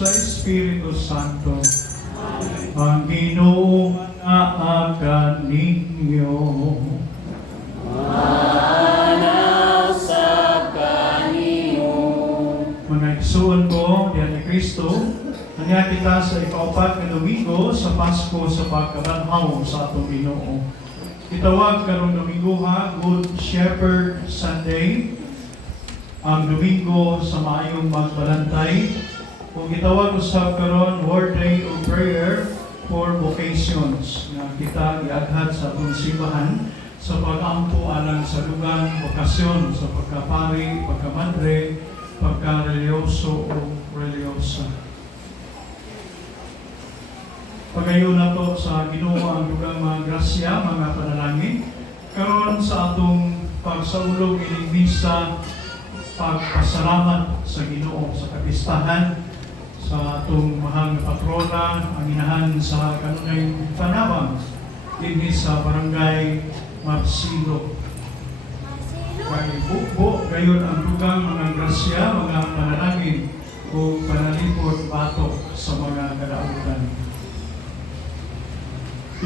sa Espiritu Santo. Ang Ginoo nga aga ninyo. Manaw sa kaniyo. Mga igsoon ko, diyan ni Kristo, nanya kita sa ikaapat na Domingo sa Pasko sa pagkabanhaw sa atong Ginoo. Itawag karong Domingo ha, Good Shepherd Sunday, ang Domingo sa maayong magbalantay. Kung itawag usab karon World Day of Prayer for Vocations nga kita giaghat sa atong simbahan sa pag-ampo alang sa dugang bokasyon sa pagkapari, pagkamadre, pagkarelyoso o relyosa. Pagayon na to sa Ginoo ang dugang mga grasya, mga panalangin. Karon sa atong pagsaulog ining misa, pagpasalamat sa Ginoo sa kapistahan sa atong mahal na patrona, ang inahan sa kanunay Panabang dinhi sa barangay Marsilo. Kay bukbo gayon ang dugang mga grasya, mga panalangin o panalipod batok sa mga kadautan.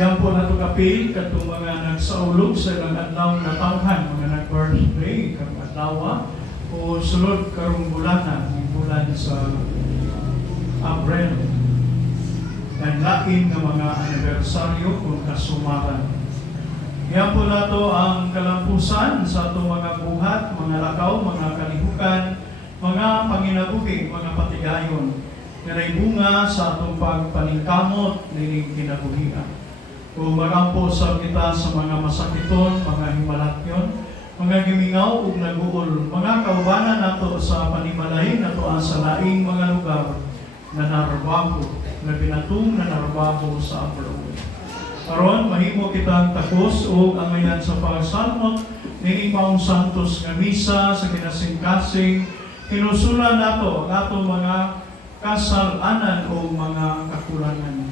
Yan po nato kapil katong mga nagsaulog sa ilang adlaw na tawhan, mga nag-birthday, karong adlaw o sulod karong bulana, ang bulan sa Abril. And lain ng mga anibersaryo kung kasumaran. Yan po nato ang kalampusan sa atong mga buhat, mga lakaw, mga kalihukan, mga panginabuhi, mga patigayon. Nga bunga sa atong pagpaningkamot nining kinabuhian. Kung magampo sa kita sa mga masakiton, mga himalatyon, mga gimingaw ug naguol, mga kaubanan nato sa panimalay nato sa laing mga lugar na narbaho, na binatong na narbaho sa abroad. Karon mahimo kitang takos o angayan sa pagsalmot nining Maong Santos nga misa sa kinasing-kasing hinusulan nato ang mga kasalanan o mga kakulangan.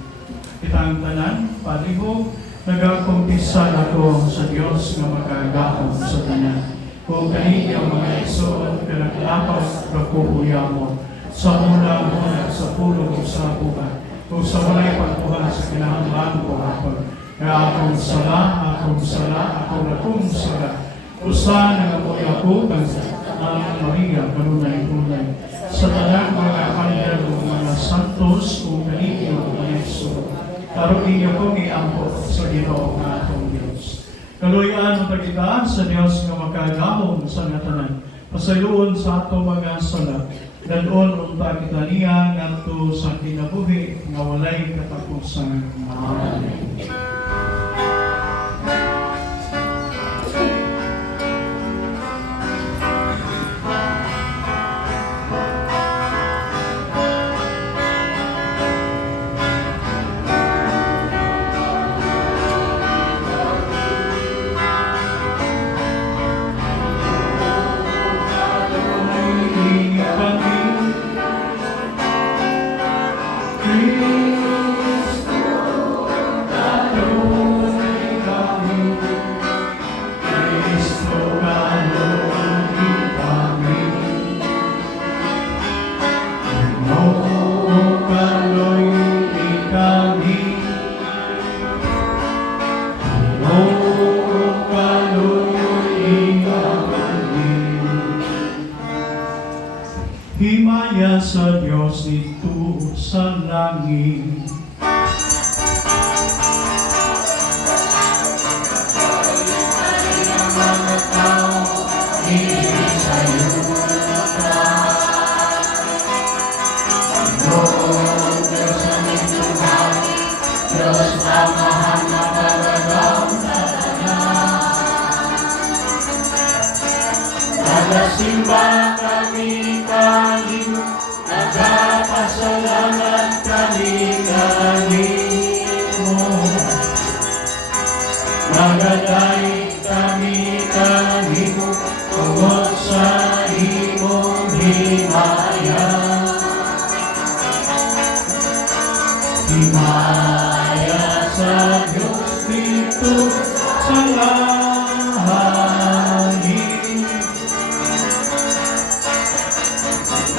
Kitang tanan, palihog, nagakumpisa nato sa Dios nga magagahon sa tanan. Kung kaniya mga igsoon kanaglapas kakuhuya mo, sa mula mo sa pulong sa buhay, kung sa walay pagkuhan sa kinahanglan ko ako, kaya akong sala, akong sala, usa na ako'y ako, ang Maria, kanunay-unay, sa tanang mga kanyang mga santos o kaniya mga igsoon. Karon ninyo kong iampo sa Ginoo nga atong Dios. Kaluyan mo kita sa Dios nga makagahom sa ngatanan. Pasayloon sa atong mga sala. Dadon unta kita niya ngadto sa kinabuhi nga walay katapusan. Amen. Himaya sa Diyos dito sa langit. Nagasimba kami kanino, nagpasalamat kami kanino. Nagaday kami kanino, tungod sa imong himaya. Himaya sa Diyos dito sa langit.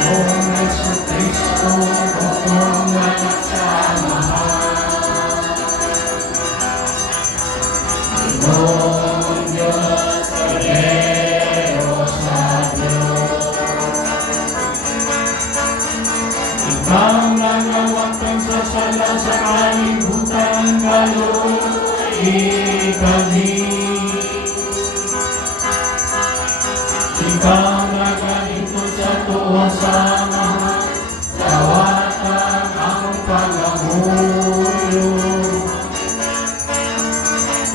Oh, Jesucristo, kong anak sa mahal. Panginoong Diyos, Kordero sa Diyos. Ikaw nangawaktan sa sala sa kalibutan, kaluoy kami. Ikaw nagalingkod sa tuwa sa mga dawatan ang pangamuyo.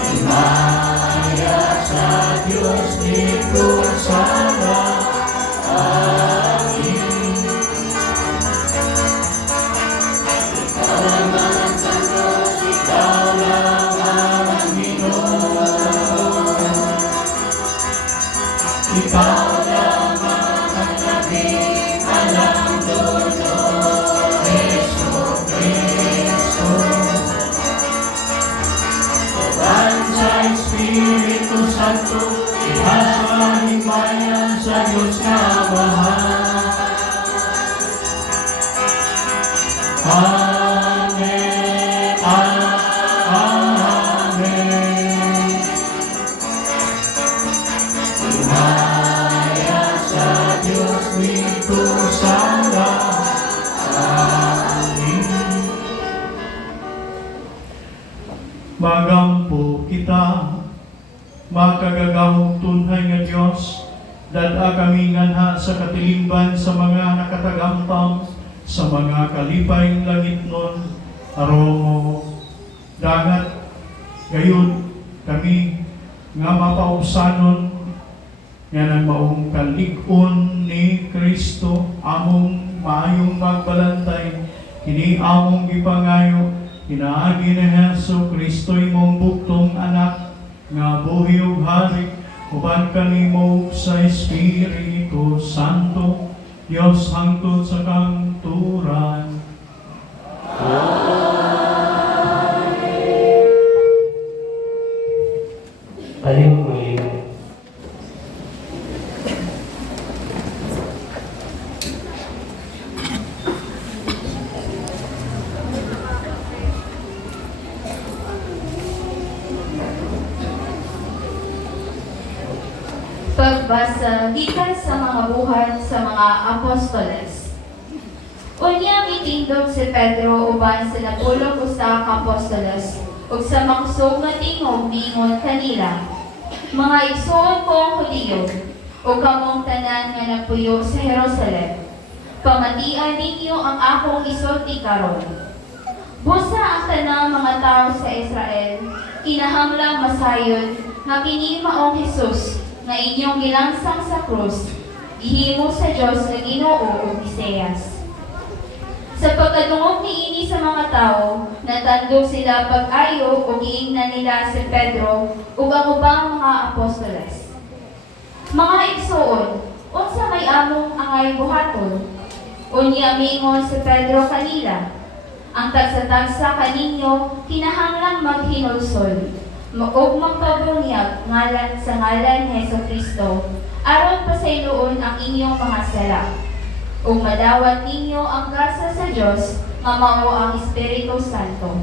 Himaya sa Diyos dito sa langit. Ikaw lang ang Santos, ikaw lang ang Panginoon. Ikaw lang ang nabing alam dulo, Jesu-Cristo. Tuhan sa Espiritu Santo, ihasa himayan sa Diyos na mahal. Amen, amen. Himaya sa Diyos dito sa langit. Magampo kita, makagagahong tunhay nga Diyos, dada kami nganha sa katilimban sa mga nakatagampang, sa mga kalipay langit nun, arongo, dagat, gayon kami nga mapausanon, nga nang maong kalig-on ni Kristo, among maayong magbalantay, kini among gipangayo, Hinaagi ni Hesu Kristo imong buktong anak, nga buhi ug hari, uban kanimo sa Espiritu Santo, Dios hangtod sa kangturan. Hallelujah. Pagbasa gikan sa mga buhat sa mga apostoles. Unya mitindog si Pedro uban sa nagulog usa ka apostoles ug sa makusog nga tingog niingon kanila, mga igsoon kong Hudiyo ug kamong tanan nga nagpuyo sa Jerusalem, pamatian ninyo ang akong isulti karon. Busa ang tanang mga tao sa Israel, kinahanglang masayod nga kini maong Hesus nga inyong gilansang sa krus, gihimo sa Dios nga Ginoo ug Mesiyas. Sa pagkadungog niini sa mga tao, natandog sila pag-ayo o giingnan nila si Pedro ug ang ubang mga apostoles. Mga igsoon, unsa may among angay buhaton? Unya miingon si Pedro kanila, ang tagsa-tagsa kaninyo kinahanglang maghinulsol ug magpabunyag ngalan sa ngalan ni Jesu-Kristo aron pasayloon ang inyong mga sala ug madawat ninyo ang grasya sa Dios nga mao ang Espiritu Santo.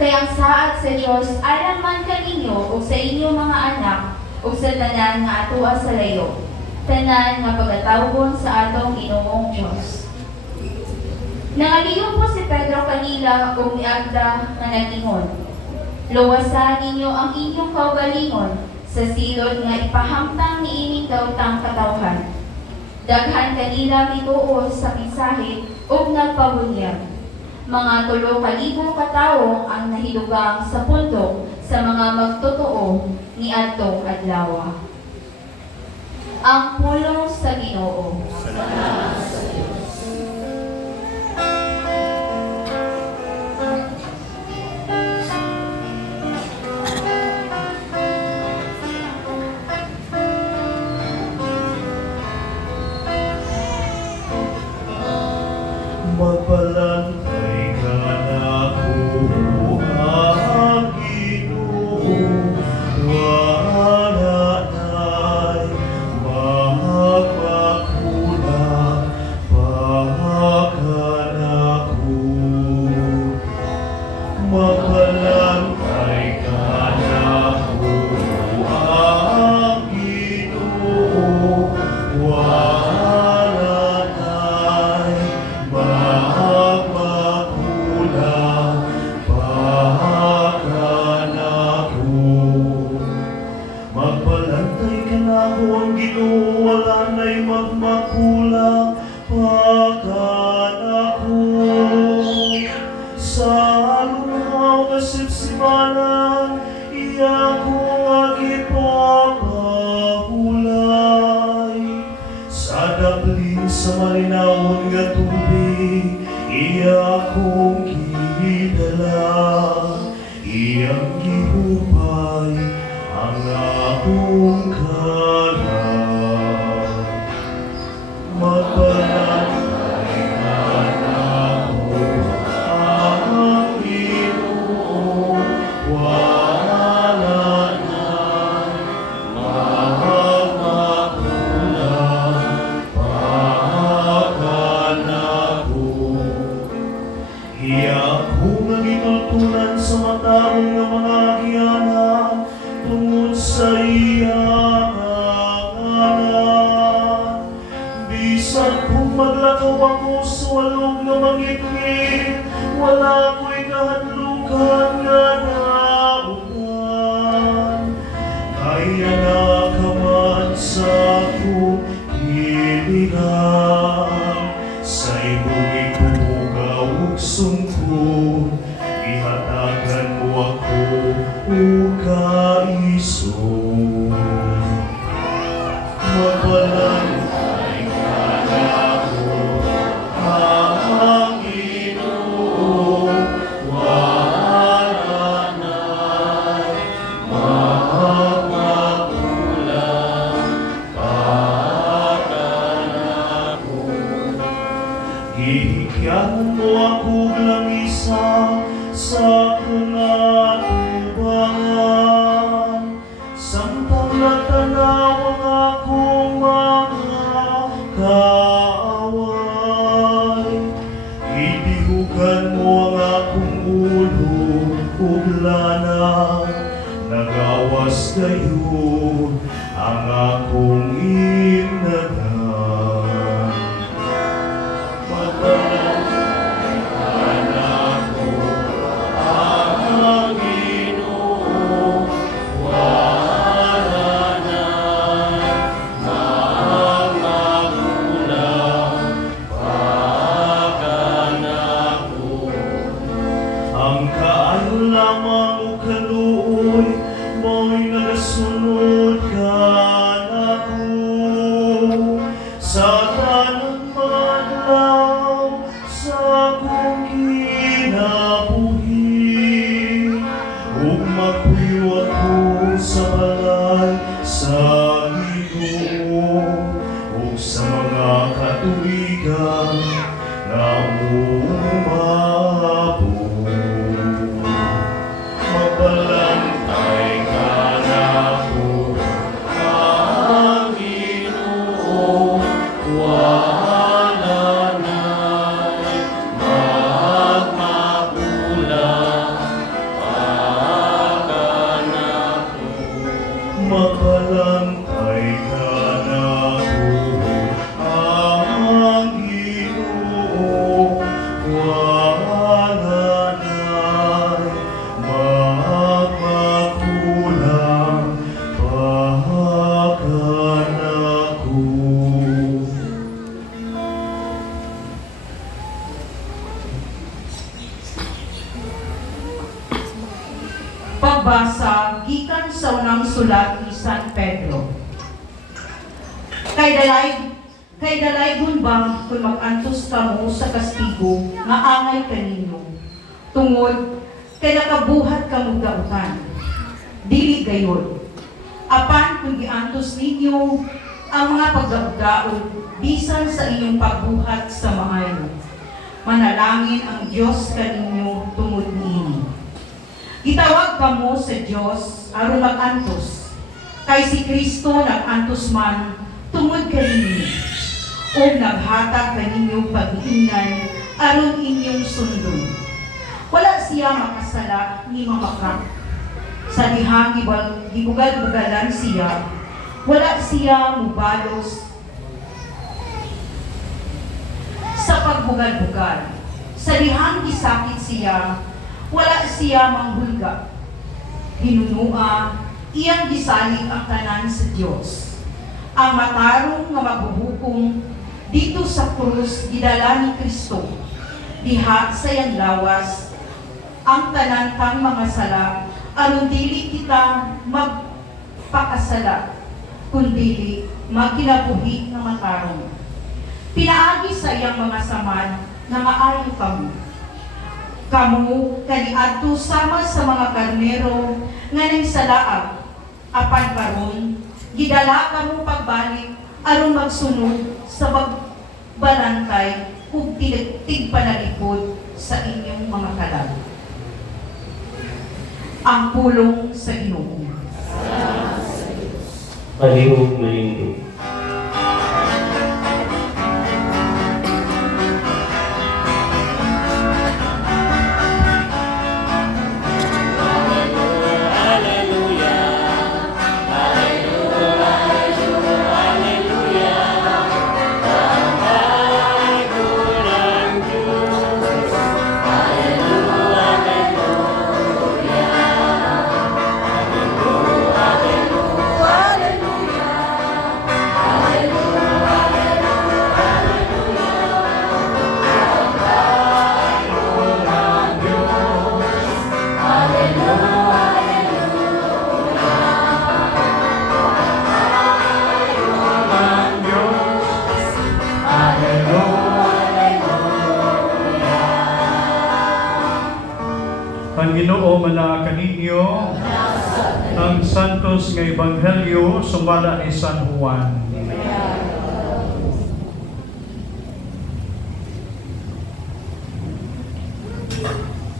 Kaya ang saad sa Dios alang man kaninyo ug sa inyong mga anak ug sa tanan nga atoa sa layo, tanan nga pagatawgon sa atong Ginoong Dios. Nangaliyo po si Pedro kanila ug niagda nga nagingon, luwasan ninyo ang inyong kaugalingon sa silod nga ipahamtang niining daotang katawhan. Daghan kanila mituo sa mensahe ug nagpabunyag. Mga 3,000 katawo ang nahilugang sa pundok sa mga magtotoo ni adtong adlaw. Ang pulong sa Ginoo. Salamat sa Dios. Magpalantay ka na po ang Ginoo, wala na'y magpakulang pagkanan. akong gidala, iyang gihupay ang akong kalan. Magpalatay ka ako, ang Ginoo, wala na magmakulang pakan ako. Iyak ko nga gitultulan sa matabang nga mga agyanan tungod sa iyang ngalan. Bisan kung maglakaw ako sa walog nga mangitngit, wala ko'y kahadlukan nga naungan. Kaya na ka man sa akong hilingan, sa imong ikugaw ug sungkod, ihatagan mo ako ug kaisog. Magpalantay ka nako, ang Ginoo, wala na'y magmakulang pakan ako. Gihigyan mo ako langisa sa akong atubangan, samtang natanaw ang akong mga kaaway. Idihugan mo ang akong ulo ug lana, nagawas kayo ang akong imnanan. Magpalantay ka nako, ang Ginoo, wala na'y magmakulang pakan ako. Ang kaayo lamang o kaluoy mo'y nagasunod ka nako, sa tanang madlaw sa akong kinabuhi. Ug magpuyo ako sa balay sa Ginoo, ug sa mga katuigan na umabot. Magpalantay ka nako, ang Ginoo, wala na'y magmakulang pakan ako. Magpalantay ka nako, ang Ginoo, wala na'y magmakulang pakan ako. Pagbasa gikan sa unang sulat ni San Pedro. Kay dalaygon bang kung mag-antos kamo sa kastigo nga angay kaninyo, tungod kay nakabuhat kamo gautan. Dili gayon. Apan kung giantos ninyo ang mga pagdaog-daog bisan sa inyong pagbuhat sa maayo, manalangin ang Dios kaninyo tungod niini. Gitawag kamo sa Dios aron mag-antos, kay si Kristo nag-antos man tungod kaninyo, o naghatag kaninyo pag-iingnan aron inyong sundon. Wala siya makasala ni mamakak. Sa dihang gibugal-bugalan siya, wala siya mubalos sa pagbugal-bugal. Sa dihang gisakit siya, wala siya manghulga. Hinunua, iyang gisalig ang tanan sa Dios. Ang matarong nga maghuhukom dito sa krus gidala ni Kristo. Diha sa iyang lawas ang tanan kang mga sala, aron dili kita magpakasala, kundili magkinabuhi nga matarong. Pinaagi sa iyang mga samad na maayo kamo. Kamu kaniadto sama sa mga karnero nga nagsalaag, apan karon gidala kamo pagbalik aron magsunod sa pagbalantay ug tigpanalikod sa inyong mga kalag. Ang pulong sa Ginoo. Palihog malingkod. Ang Ginoo mala kaninyo ang santos nga ebanghelyo sumala ni San Juan.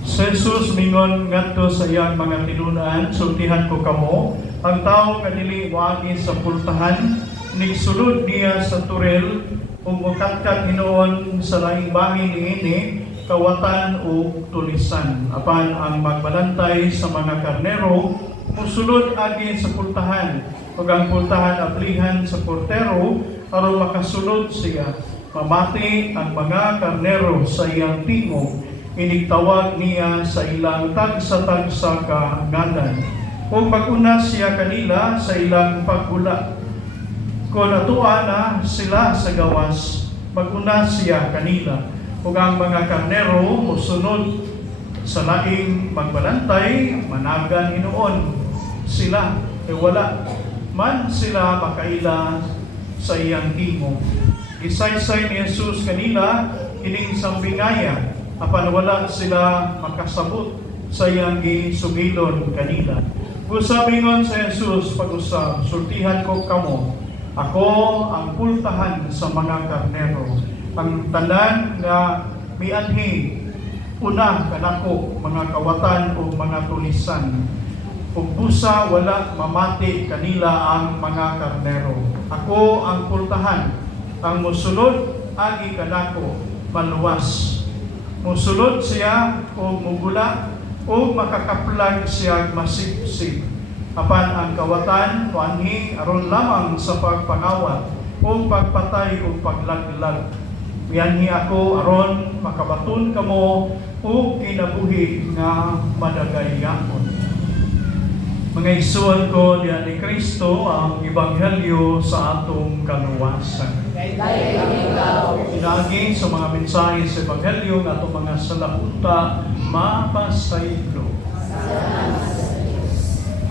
Si Jesus mingon ngadto sa iyang mga tinunan, sultihan ko kamo, ang tawo nga dili moagi sa pultahan, nigsulod niya sa turel ug mokatkat hinuon sa laing bahin niini kawatan o tulisan. Apan ang magbalantay sa mga karnero, musulod agi sa pultahan, ug ang pultahan aplihan sa portero, aron makasulod siya. Mamati ang mga karnero sa iyang tingog, inigtawag niya sa ilang tagsa-tagsa ka ngalan. Ug pag-una siya kanila sa ilang pagbula. Kung atuan na sila sa gawas, mag-una siya kanila. Ug ang mga karnero musunod sa laing magbalantay, managan hinuon sila, wala man sila makaila sa iyang tingog. Isaysay ni Jesus kanila kining sambingaya, apan wala sila makasabot sa iyang gisugilon kanila. Usabingon sa Jesus pag-usab, sultihan ko kamo, ako ang pultahan sa mga karnero. Ang tanan nga mianhi una kanako mga kawatan o mga tulisan. Ug busa wala mamati kanila ang mga karnero. Ako ang pultahan, ang musulod agi kanako maluwas. Musulod siya o mugula o makakaplag siya masipsip. Apan ang kawatan kuanhi aron lamang sa pagpangawat o pagpatay o paglaglag. Mianhi ako aron makabaton kamo o kinabuhi nga madagayakon. Mga isuan ko diyan ni Kristo ang ebanghelyo sa atong kaluwasan. Pinagi sa mga mensahe sa ebanghelyo ng atong mga salapunta mapasaylo.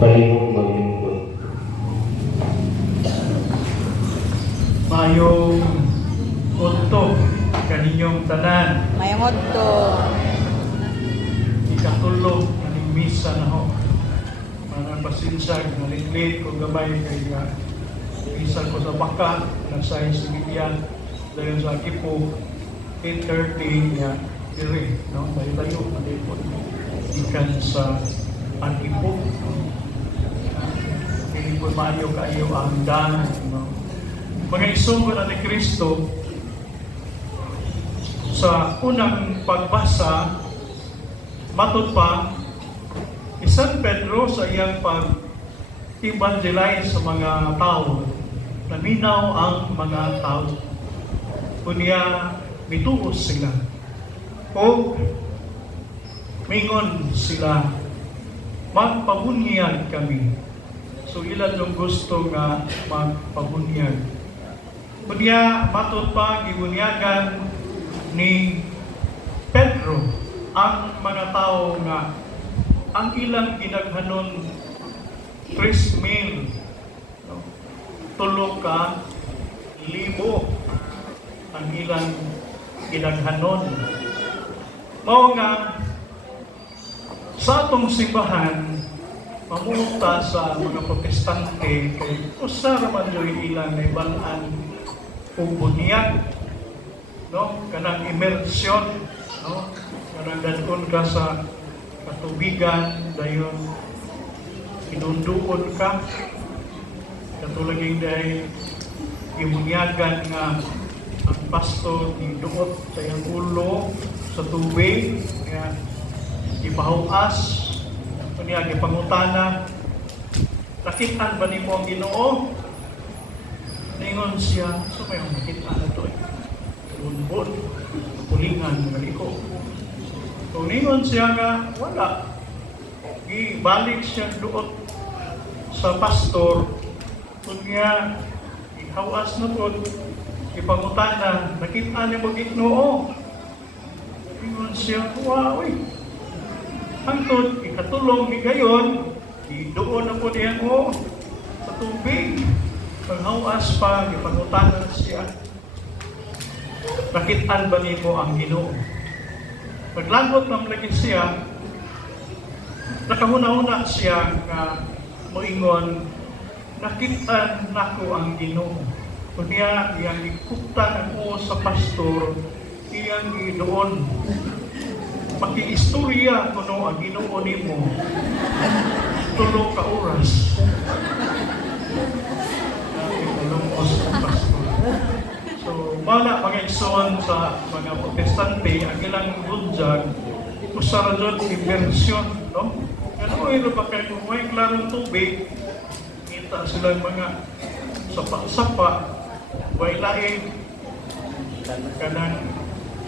Palihog malingkod. Mayong unto kaninyong tanan. Mayong to. Ikatulog kaning misa na ho. Manang pasinsag, naliklit kung gabay kay misa ko sa baka, nasay sa bigyan, dahil sa Kipo, 8:30 niya, diri, no? Tayo, malipot, ikan sa Antipo, no? Pilipon maayo kayo ang dan, no? Mga isunggo na ni Kristo, sa unang pagbasa, matod pa, San Pedro sa iyang pag-evangelize sa mga tao, naminaw ang mga tao. Kunya, mituos sila. O mingon sila, magpabunyag kami. So ilan yung gusto nga magpabunyag. Kunya, matod pa, gibunyagan ni Pedro ang mga tao nga ang ilang ginaghanon 3,000, no? 3,000 ang ilang ginaghanon. Mao nga Sa atong simbahan, mamunta sa mga protestante kay usa ra man yoy ilang naibalan ug bunyag, no, kanang immersion, no, kanang dadon ka sa katubigan dayon inunduon ka katulaging dahil imunyagan nga ang pastor ni duot sa iyang ulo sa tubig nga ipahuas kanya gipangutana, nakitaan ba nimo ang Ginoo? Ningon siya, so may nakitaan na to bunbon, pulingan nga liko. So ningon siya nga wala, ibalik siya duot sa pastor kunya ihawas na po ipangutana, nakitaan niya mo Ginoo? Ningon siya, wow, hangtod, ikatulong ni gayon, doon na po niya mo sa tubig. Paghawas pa, ipangutanan siya. Nakitaan ba niyo ang Ginoo? Paglagot ng lagi siya, nakahuna-huna siya na moingon, nakitaan nako ang Ginoo. Kunya, iyang ikuptan ako sa pastor, iyang idoon. Makiistorya kuno ang Ginoo nimo. Tulo ka oras. So, wala mga igsoon sa mga protestante, ang ilang budyag, usa ra jud immersion, no? Ano ito ba kayo kung may klarong tubig, kita sila mga sapa-sapa, way laing, kanang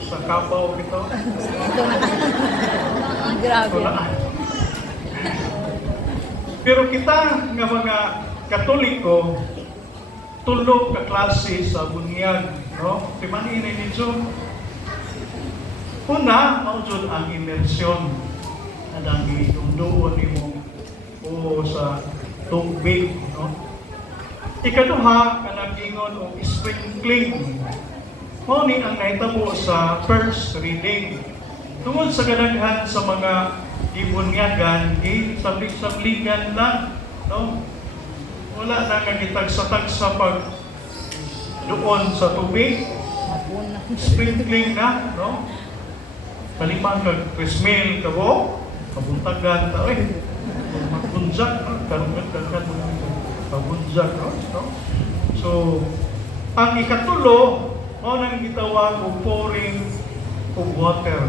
sa kabaw ito. Grabe. Pero kita nga mga Katoliko, tulo ka klase sa bunyag, no? Timanin ni Diyo. Una, maujud ang immersion. Adang itunduon nimo o sa tubig, no? Ikaduha, kanang ingon o sprinkling. Mao ni ang nahitabo sa first reading. Tungod sa kadaghan sa mga ibunyagan, sablig-sabligan lang, no? Wala na kagitag-satag sa pag doon sa tubig. Sprinkling na, no? Kalimang kag-trismil ka mo, kabuntagan ta, magbunjak, karungan kabunjak, no? So, ang ikatulo, o nang gitawag o pouring of water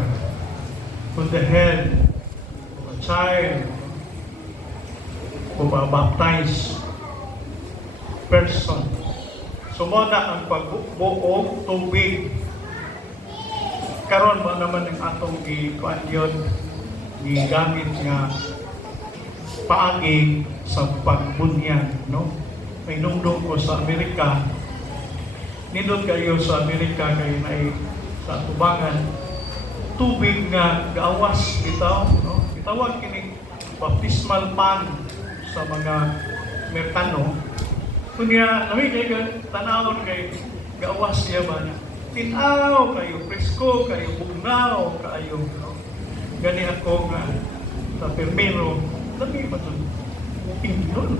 on the head of a child of a baptized person. So mo na ang pagbuo tubig. Karon mo naman ang atong gipaanyon gigamit nga paagi sa pagbunyag, no? May nungdong ko sa Amerika. Nindot kayo sa Amerika kayo na sa tubangan tubig nga gawas bitaw, no? Bitawag kini baptismal pan sa mga Amerikano. Kunya nawi kay tanawon kay gawas siya ba na tinaw kayo presko kayo bugnaw kayo, no? Gani ako nga sa permero dami ba to inon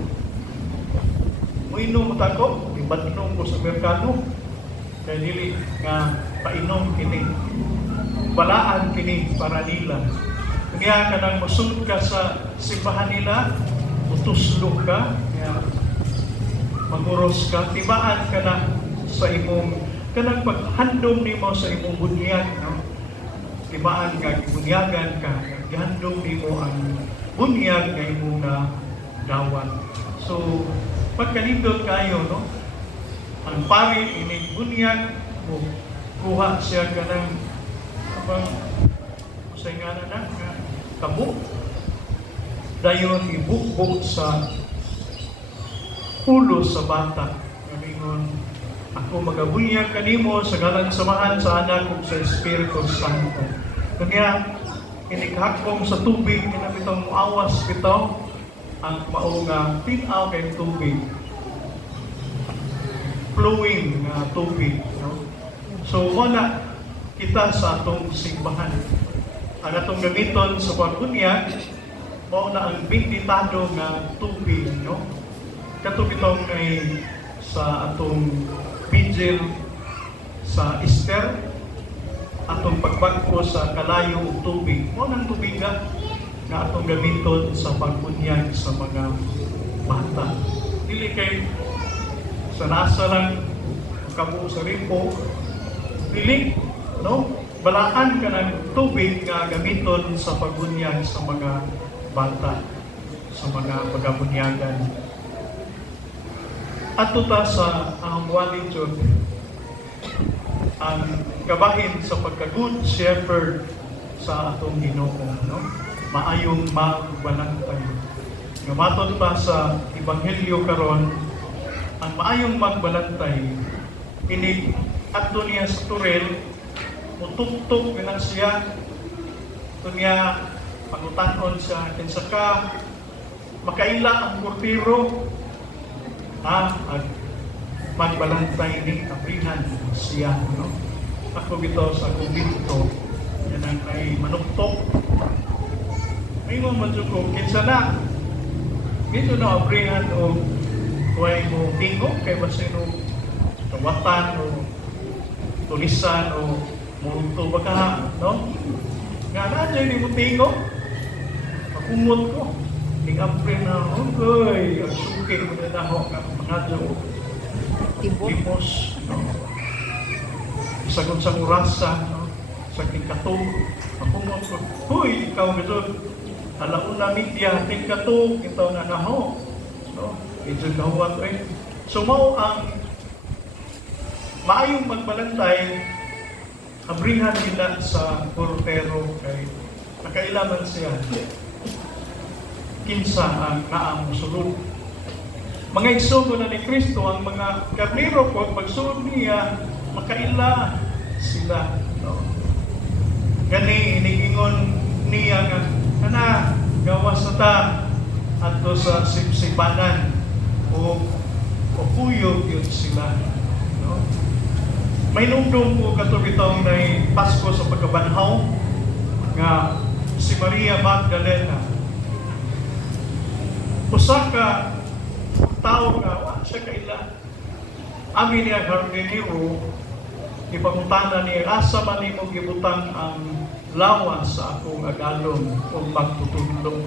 mo inom tako ibadnom ko sa Amerikano. Kaya dili nga painom kini, balaan kini para nila. Kaya kanang masunod ka sa simbahan nila, utuslog ka, kaya maguros ka, tibaan ka na sa imong, kanang paghandom nimo sa imong bunyag, no? Tibaan ka, bunyagan ka, gihandom nimo ang bunyag na imong na dawat. So, pagkalindot kayo, no? Ang pari ini bunyag mo kuha siya kanang abang usay nga na tabo dayon ibukbok sa ulo sa bata ngayon ako magabunyag kanimo sa ngalan samahan sa anak ug sa Espiritu Santo. Kanya inikakong sa tubig kinabitong muawas bitaw ang mao nga tinaw kay tubig, flowing tubig, no? So wala kita sa atong simbahan ang atong gamiton sa pagbunyag mao na ang binditado nga tubig, no? Katubitong ay sa atong vigil sa Easter, atong pagbagko sa kalayo ug tubig. Mao nang tubiga nga atong gamiton sa pagbunyag sa mga bata. Dili kay sa nasa lang kabuo sa rimpo, dili, no? Balaan ka ng tubig nga gamiton sa pagbunyag sa mga bata, sa mga pagabunyagan. At ta sa ang walid jud ang kabahin sa pagka-good shepherd sa atong Ginoo, no? Maayong magbalantay. Nga matud pa sa ebanghelyo karon, ang maayong magbalantay ini adto niya sa turel, mutugtog na siya, tunya pangutanon siya, kinsa ka makaila ang kurtiro, at magbalantay ni abrihan siya, no? Ako bitaw sa kumbito, yan ang may manuktok. May mga madyo kinsa na, dito na abrihan o kuway mo tingog, kay basino kawatan o tulisan o multo baka, no? Nga na dyan ni mo tingog, makumot ko. Ning abrihan na, okay, ang suki mo na ako, mga dyan Timos, no? Sagot sa urasa, no? Sa tingkatog, makumot ko, huy, ikaw gano'n, alaon na media, tingkatog, ito na naho, no? Ito kahuwat, eh. So, mao ang maayong magbalantay, abrihan nila sa portero, kay nakailaman siya, kinsa ang naamong sulod. Mga igsugo na ni Kristo, ang mga karnero ko, pagsulod niya, makaila sila. No? Gani, inigingon niya nga, ana, gawas na ta, ato sa sipsipanan, o kuyog yun sila. No? May nungdong po katubitong na Pasko sa pagkabanhaw, nga si Maria Magdalena, usa ka tao nga, siya kaila. Amin niya hardinero, ipangutanan niya, asa man ni mong gibutang ang lawas sa akong agalon o magtutulong.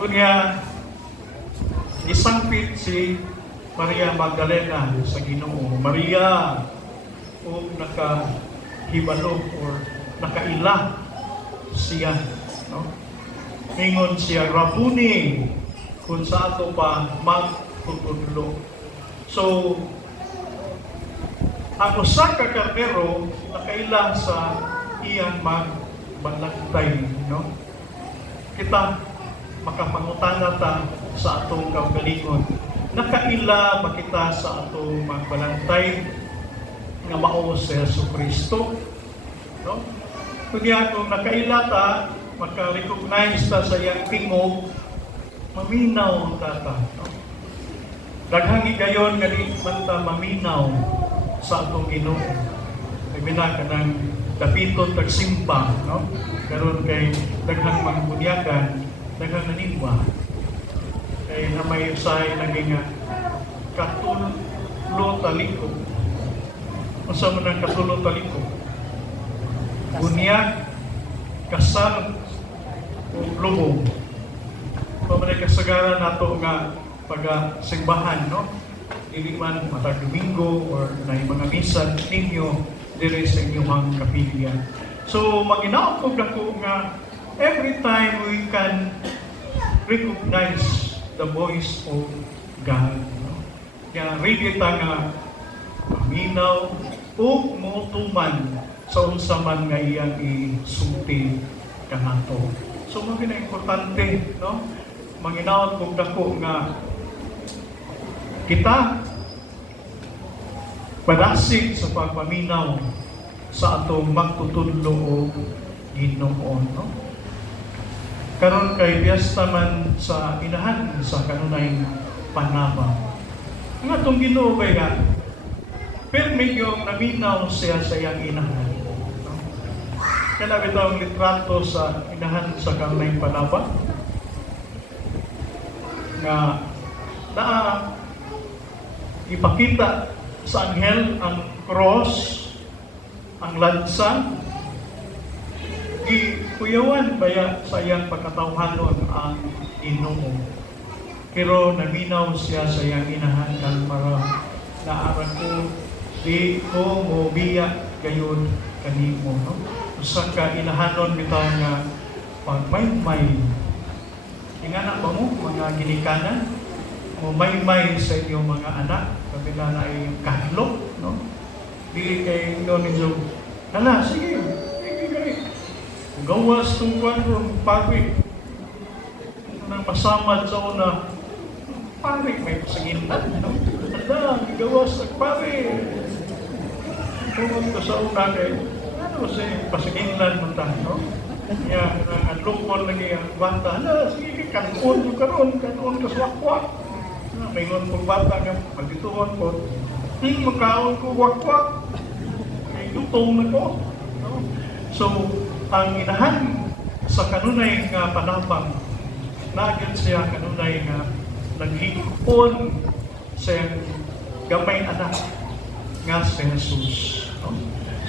Kunya, isangpit si Maria Magdalena sa Ginoo. Maria, o nakahibalo or nakaila siya. No? Ingon siya, Rabuni, kung sa ato pa magtutulong. So, ang usa ka karnero nakaila sa iyang magbalantay, no? Kita makapangutana ta sa atong kaugalingon. Nakaila ba kita sa atong magbalantay nga mao si Jesucristo, no? Kunya kung nakaila ta, maka-recognize ta sa iyang tingog, maminaw tata, no? Daghang higayon nga di man ta maminaw sa atong Ginoo. Ibina ka ng dapiton tagsimba, no? Karon kay daghang mangbunyagan, daghang naningwa. Kay na may usay naging katulo taliko. Unsa man ang katulo taliko? Bunyag, kasal, o lubong. Pamanay kasagaran nato nga pag-simbahan, no? Dili man matag Domingo or na mga misa ninyo dire sa inyong kapilya. So, maginaw ko dako nga every time we can recognize the voice of God. No? Kaya ready ta nga maminaw o mutuman sa unsa man nga iyang isulti kanato. So, mga importante, no? Manginaw ko dako nga kita padasig sa pagpaminaw sa atong magtutudlo o Ginoo, no? Karon kay piyesta man sa inahan sa kanunay panaba. Ang atong Ginoo kaya permi yung naminaw siya sa iyang inahan, no? Kaya bitaw ang litrato sa inahan sa kanang Panaba nga ipakita sa anghel ang cross, ang lansa, kuyawan baya sa iyang pagkatawhanon ang Ginoo. Pero naminaw siya sa iyang inahan kan para naara ko di ko mo biya gayon kanimo, no? Usa ka inahanon bitaw nga pagmaymay. Ingana ba mo mga ginikanan mo maymay sa inyong mga anak kabila na ay kahilok, no? Dili kay ninyo hala sige gawas tungkuan ron pabrik nang masamad sa una pabrik may pasanginan, no? Hala gawas ang pabrik tungkol ko sa una kay ano sa pasanginan mo ta, no? Kaya ang lukon lagi ang bata hala sige kanon yung kanon ka swakwak mayroon pong bata nga magituon po ting makaon ko wakwak may lutong na ko, no? So ang inahan sa kanunay nga panabang nagyan siya kanunay nga naghigupon sa gamay anak nga si Jesus, no?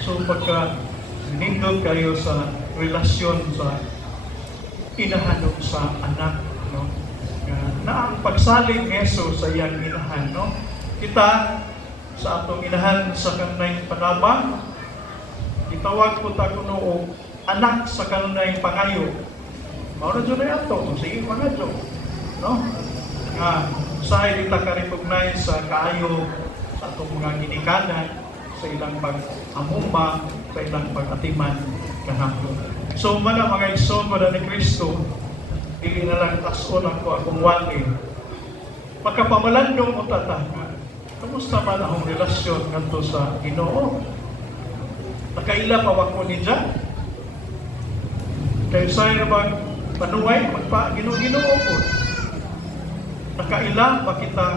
So pagka nindot kayo sa relasyon sa inahan o sa anak, no? Na ang pagsalig ni Jesus sa iyang inahan, no? Kita sa atong inahan sa kanunay panabang itawag po ta kuno og anak sa kanunay pangayo. Mao na jud ato, sige mga jo, no? Nga usahay kita ka-recognize sa kaayo sa atong mga ginikanan sa ilang pag-amuma, sa ilang pag-atiman kahapon. So mga igsoon mo ni Kristo, dili na lang tason ako akong wali. Pagkapamalandong mo tata, kamusta man akong relasyon ngadto sa Ginoo? Nakaila pa wako ni Diyan? Kaya sa'yo bang panuway, Ginoo po. Nakaila ba kita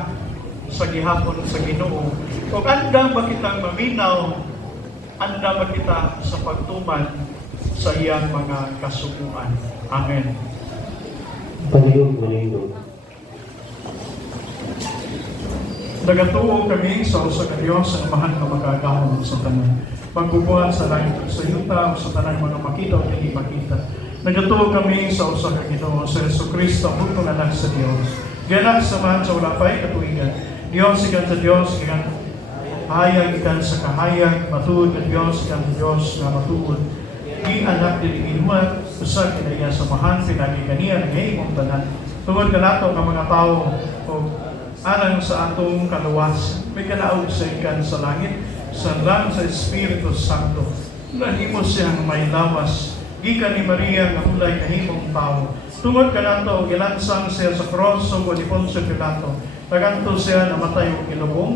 sa gihapon sa Ginoo? O andang ba kitang maminaw, andang ba kita sa pagtuman sa iyang mga kasubuan? Amen. Palihog malindog. Nagatuo kami sa usa ka Dios ang mahal nga magagahom sa tanan. Pagbubuhat sa langit at sa yuta sa tanan mga makita o hindi makita. Nagatuo kami sa usa ka Ginoo sa Jesucristo, ang butong anak sa Dios. Diyanak samahan sa wala pa'y katuigan. Dios ikan sa Dios, ikan hayag ikan sa kahayag, matuod na Dios ikan sa Dios nga matuod. Di anak din inuman, usa kinaya samahan, pinagigania ng himong tanan. Tungod ka nato ng mga tao o alang sa atong kaluwas, may kalaog sa ikan sa langit, sa lang sa Espiritu Santo. Nahimo siyang may lawas, gikan ni Maria nga ulay nahimong tao. Tungod ka nato, gilansang siya sa cross o ni Poncio Pilato. Taganto siya namatay o kilubong.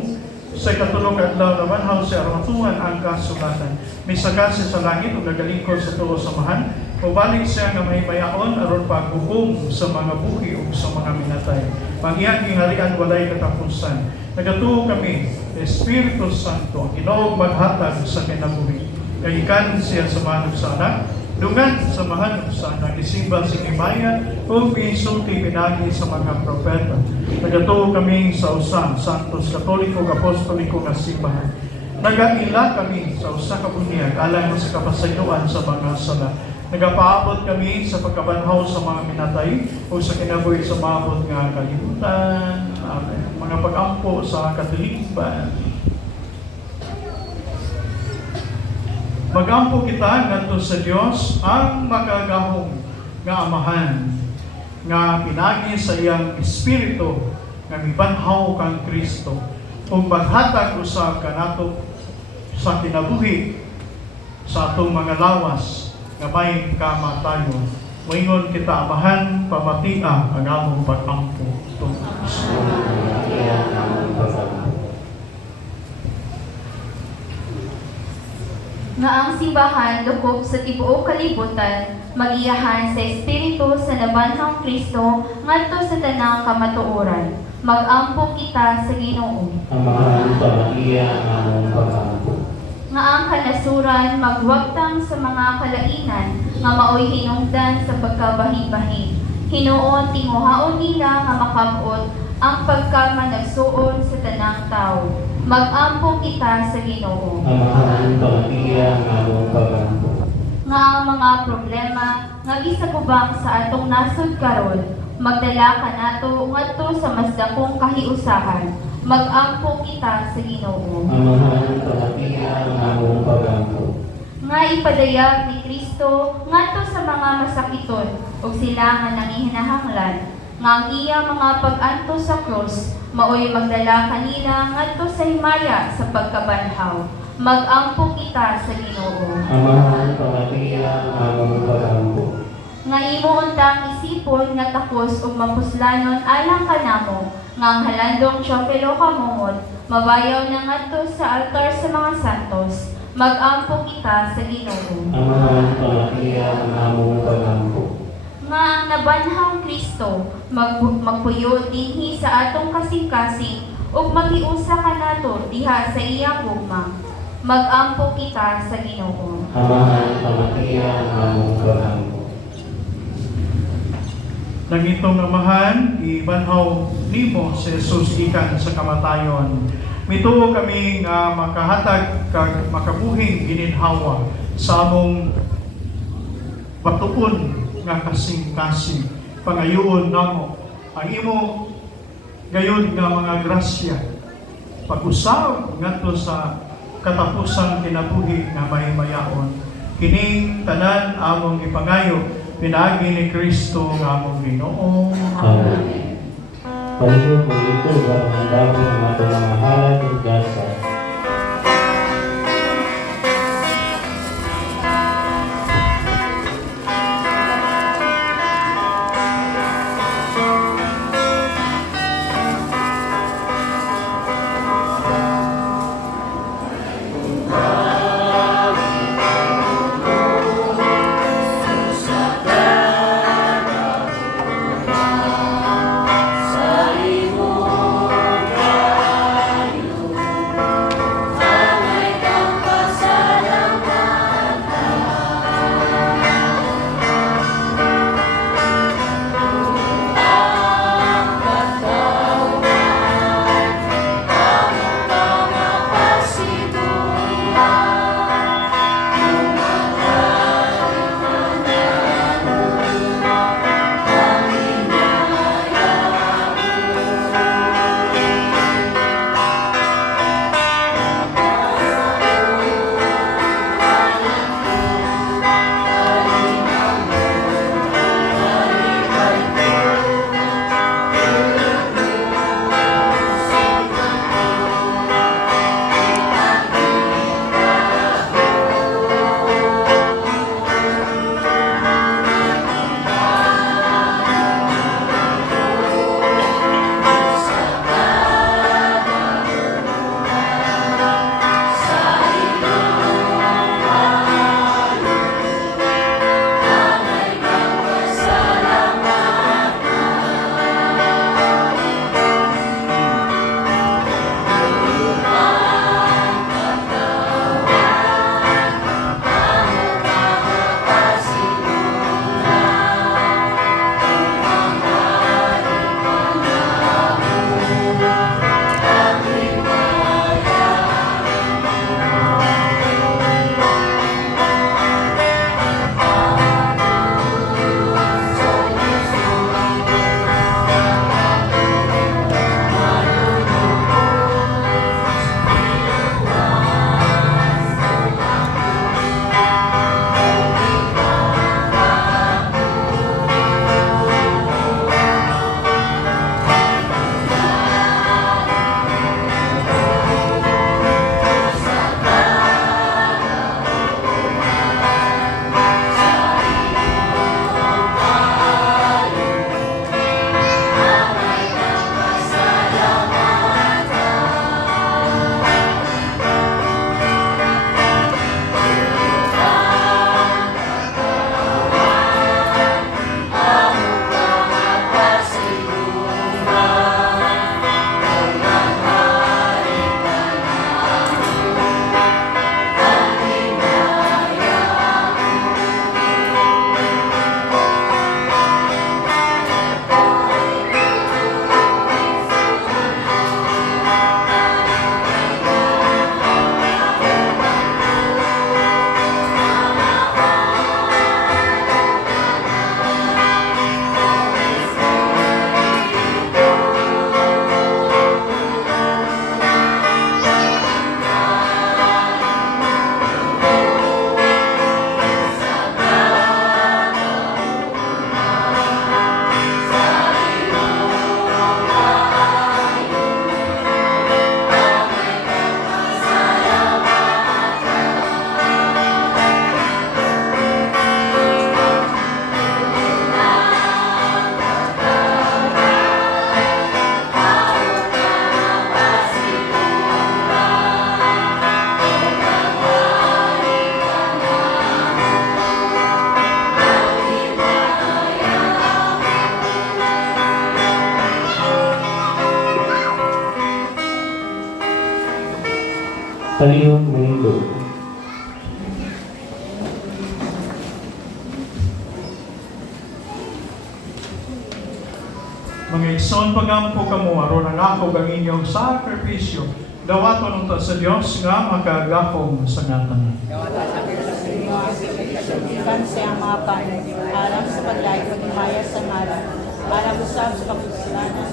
Sa katulog adlaw na manhaw siya armatuan ang kasulatan. Misagasi sa langit o nagalingkod sa tulo samahan. Pabalik siya nga mahimayaon aron paghukom sa mga buhi o sa mga minatay. Pangiyang gingharian walay katapusan. Nagatuo kami, Espiritu Santo, ang Ginoo maghatag sa kinabuhi. Kahikan siya sa manong sa anak, dungan sa mahanong sa anak, isimba sa Kimaya, o pinsulti pinagi sa mga propeta. Nagatuo kami sa usang Santos Katoliko, Apostoliko nga simbahan. Nagaila kami sa usa ka bunyag alang sa kapasayloan sa mga sala. Nagapaabot kami sa pagkabanhaw sa mga minatay o sa kinabuhi sa maabot nga kalibutan, mga pag-ampo sa katilipan. Magampo kita ngadto sa Dios ang makagahom nga amahan nga pinagi sa iyang espiritu nga mibanhaw kang Kristo ug maghatag usab kanato sa kinabuhi sa atong mga lawas nga may kamatayon. Moingon kita amahan pamatia ang among pag-ampo tungkol sa nga ang simbahan lukop sa tibuok kalibutan, magiyahan sa Espiritu sa nabanhang Kristo ngadto sa tanang kamatuoran. Mag-ampo kita sa Ginoo. Amahan pamatia ang among pag-ampo. nga ang kanasuran magwagtang sa mga kalainan nga maoy hinungdan sa pagkabahin-bahin. Hinuon tinguhaon nila nga makabot ang pagkamanagsuon sa tanang tao. Mag-ampo kita sa Ginoo. Amahan pamatiya ng among pagampo. Nga ang mga problema nga gisagubang sa atong nasod karon, magdala ka nato ngadto sa mas dakong kahiusahan. Mag-ampo kita sa Ginoo. Amahan pamatiya ng among pagampo. Nga ipadayag ni Kristo ngadto sa mga masakiton ug sila nga nangihinahanglan nga ang iya mga pag-anto sa krus maoy magdala kanila ngadto sa himaya sa pagkabanhaw. Mag-ampo kita sa Ginoo. Amahan pamatiya ng among pagampo. Nga imo untang isipon nga takos ug mapuslanon alang kanamo nga ang halandong Teofilo kamungod mabayaw na ngadto sa altar sa mga santos. Mag-ampo kita sa Ginoo. Amahan pamatiya ng among pagampo. Nga ang nabanhang Kristo magpuyo dinhi sa atong kasing-kasing ug maghiusa ka nato diha sa iyang gugma. Mag-ampo kita sa Ginoo. Amahan pamatiya ng among pagampo. Nagitong amahan, ibanhaw nimo si Jesus gikan sa kamatayon. Mituo kami nga makahatag kag makabuhing gininhawa sa among batuon nga kasing-kasing. Pangayoon namo ang imo gayon nga mga grasya. Pag-usab ngadto sa katapusang kinabuhi nga mahimayaon. Kining tanan among ipangayo pinaagi ni Kristo nga among Ginoo. Amen. Palihog mo ito sa handang ng ato mga halad ug dasal. Palihog Manindog. Mga igsoon pagampo kamo aron ang ako ang inyong sakripisyo. Dawaton unta sa Dios nga makagapong sa ngatan. Iban siya mga paano, alam sa paglayo ng maya sa ngalan, alam usab sa kapusulanan,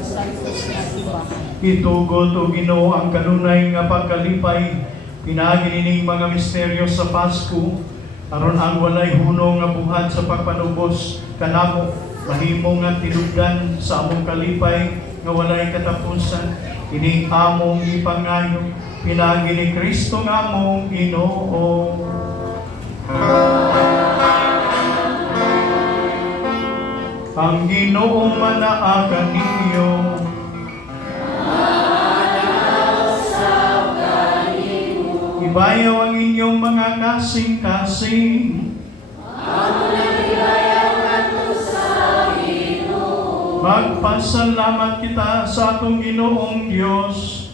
sa Diyos na iba. Itugot o Ginoo ang kanunay nga pagkalipay, pinaginining mga misteryo sa Pasko, aron ang walay hunong nga buhat sa pagpanubos kanamo, mahimo nga tinugdan sa among kalipay nga walay katapusan, ining among ipangayo, pinagi ni Kristo nga among Ginoo. Ang Ginoo manaakan ninyo. Ibayaw ang inyong mga kasing-kasing. Magpasalamat kita sa atong Ginoong Diyos.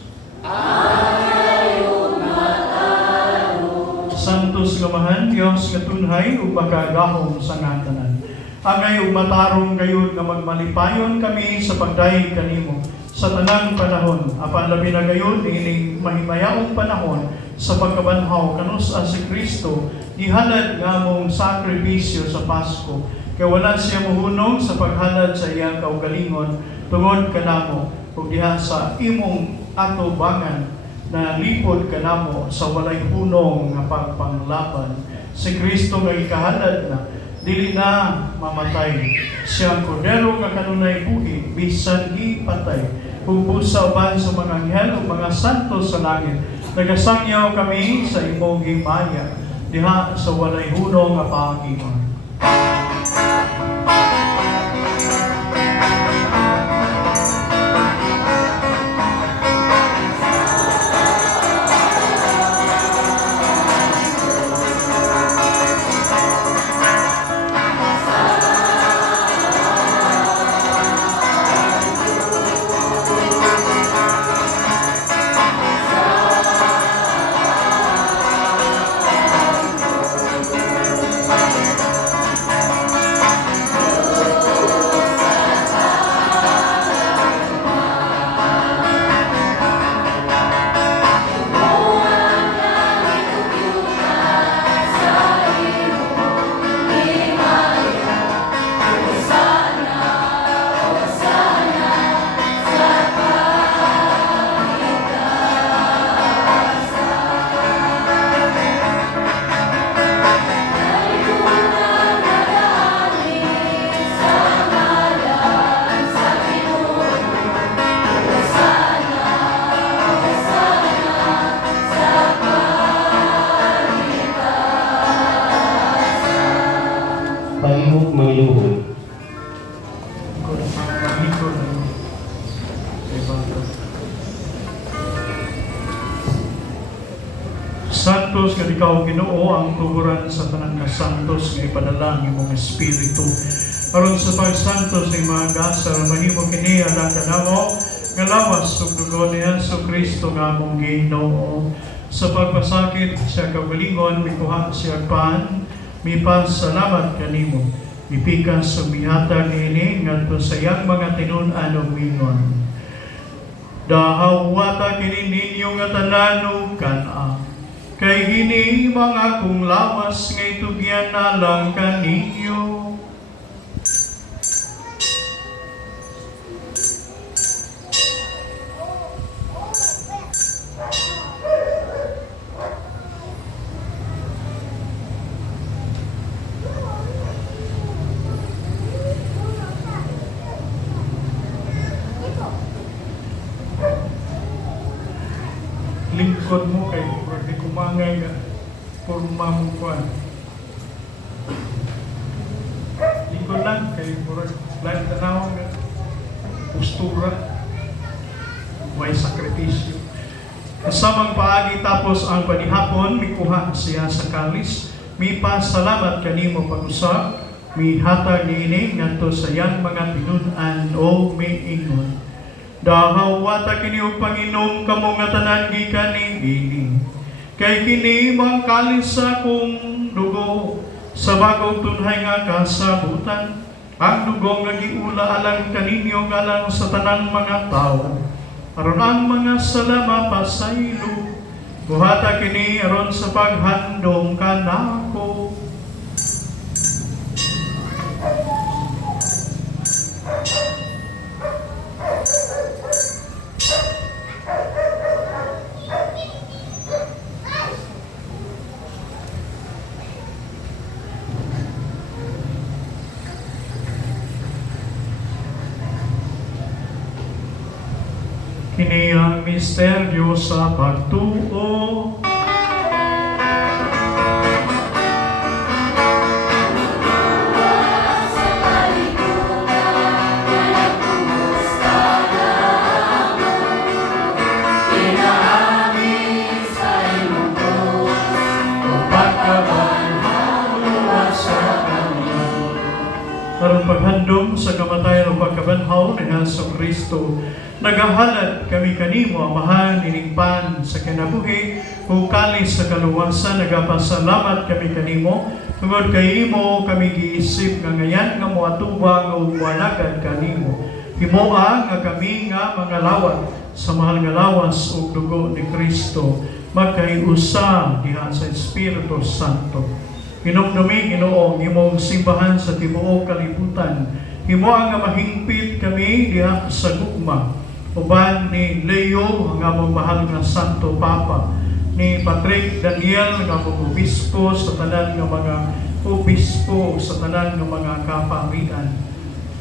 Santos ngamahan Diyos katunhay ug makagahom sa ngatanan. Angay ug matarong gayud nga magmalipayon kami sa pagdayeg kanimo sa tanang panahon, apan labi na gayud ining mahimayaong panahon sa pagkabanhaw kanusa si Kristo gihalad nga among sakripisyo sa Pasko. Kaya wala siya muhunong sa paghalad sa iyang kaugalingon tungod kanamo ug diha sa imong atubangan na lipod kanamo sa walay hunong nga pagpanglaban. Si Kristo nga ikahalad na dili na mamatay. Siyang kordero nga kanunay buhi bisan gipatay. Ug busa uban sa mga anghel ug mga santo sa langit. Nagasangyaw kami sa imong himaya diha sa walay hunong nga paagiman. Palihog Mangiluhod. Santos nga ikaw Ginoo ang tuguran sa tanan nga santos nga ipadala ng imong espiritu. Aron sa pagsantos ng mga gasal mahimo kini alang kanamo nga lawas ug dugo ni Jesucristo nga among Ginoo. Sa pagpasakit sa kagalingon mikuha siya pan, mipasalamat kanimo. Mipikas sa mihatag niini ngadto sa iyang mga tinun-an ug mingon. Dahawata kini ninyo nga tanan ug kana. Kay hini mga kung lawas nga itugyan na lang kaninyo. Lingkod mo kay di kumangay nga porma mo kuan. Lingkod lang kay murag lain tanaw nga postura way sakripisyo. Kasamang paagi tapos ang panihapon mikuha siya sa kalis, mipasalamat kanimo pag-usab, mihatag niini ngadto sa iyang mga tinun-an o miingon. Dahaw wata kini og panginom kamo nga tanan gikan ini. Kay kini mangkalis sa kong dugo sa bagong tunhay nga kasabutan. Ang dugo nga giula alang kaninyo alang sa tanang mga tao. Aron ang mga sala mapasaylo. Buhata kini aron sa paghandom kanako. Kini ang misteryo sa pagtuo. Aron paghandom sa kamatayon o pagkabanhaw ni Hesus Kristo, nagahalad kami kanimo, Amahan, iningpan sa kinabuhi, o kalis sa kaluwasan, nagapasalamat kami kanimo, tungod kay imo kami giisip nga ngayan nga moatubang o walagad kanimo. Himoa nga kami nga mga lawat sa mahal nga lawas o dugo ni Kristo, magkaiusa diha sa Espiritu Santo. Hinumdumi, Ginoong, imong simbahan sa tibuok kalibutan. Himo nga mahingpit kami diha sa gugma. Uban ni Leo nga mahal nga Santo Papa, ni Patrick Daniel nga obispo sa tanan nga mga obispo sa tanan nga mga kaparian.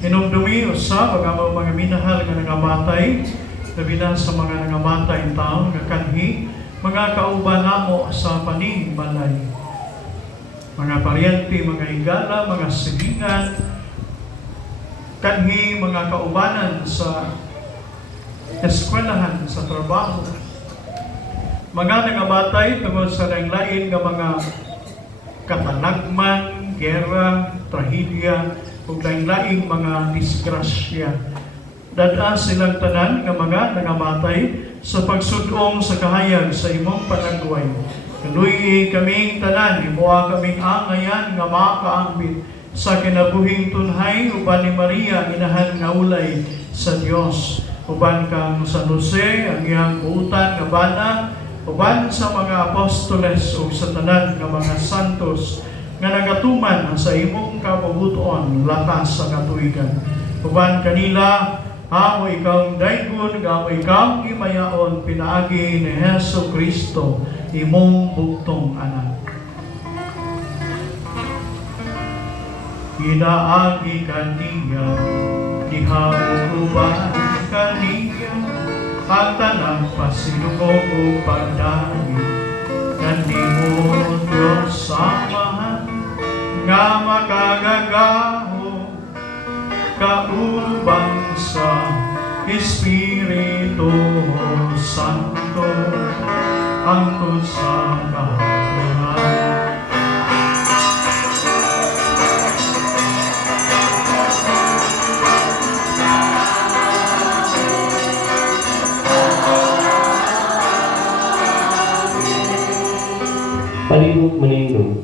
Hinumdumi usa mga minahal nga nangamatay, labi na sa mga nangamatay taon nga kanhi, mga kauban namo sa paningbalay. Mga paryente, mga higala, mga silingan, kanhi mga kaubanan sa eskwelahan, sa trabaho. Mga nangamatay tungod sa lain nga mga katalagman, gera, trahedya, ug lain mga disgrasya. Dada silang tanan nga mga nangamatay sa pagsudong sa kahayag sa imong panagway. Kaluy kaming tanan, imuha kaming angayan nga makaambit sa kinabuhing tunhay, uban ni Maria, inahan nga ulay sa Dios. Uban kang San Jose, ang iyang buutan nga bana, uban sa mga apostoles o sa tanan nga mga santos nga nagatuman sa imong kapabuton lakas sa katuigan. Uban kanila, amo ikaw daygon, amo ikaw imayaon pinaagi ni Hesus Kristo, imong buktong anak. Inaagi kaniya, diha uban kaniya, ang tanang pasinugog o pagdagi. Kanimo Diyos samahan, nga makagagaho, kaubang sa Espiritu Santo, hangtod sa kahapon. Palibot manindog.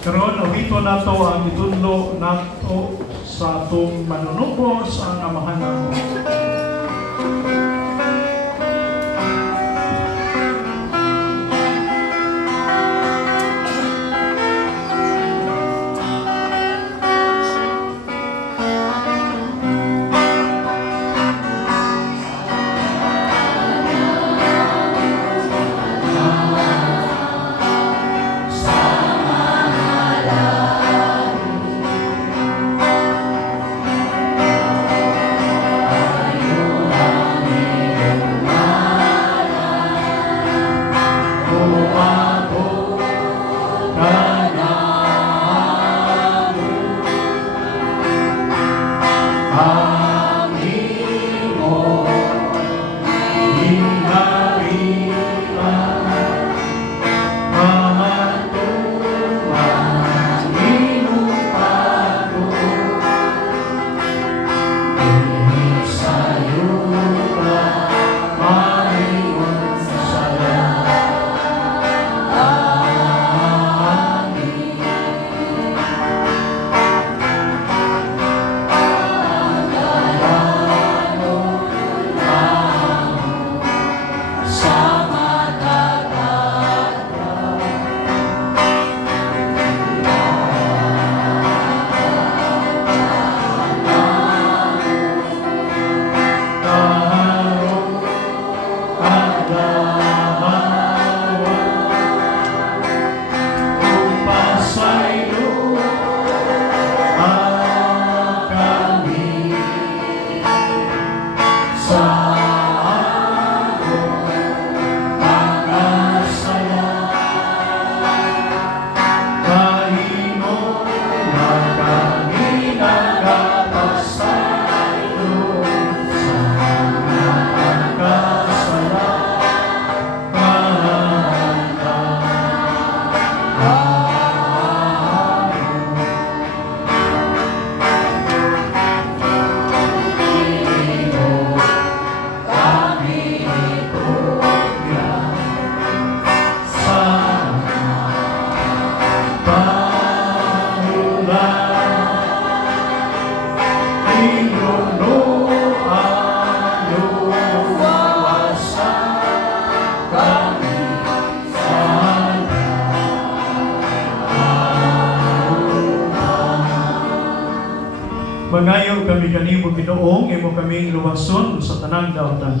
Karon obito nato ang itudlo nato sa atong manunubos ang amahan namo. Mangayo kami kanimo Ginoong, imo kaming luwason sa tanang daotan.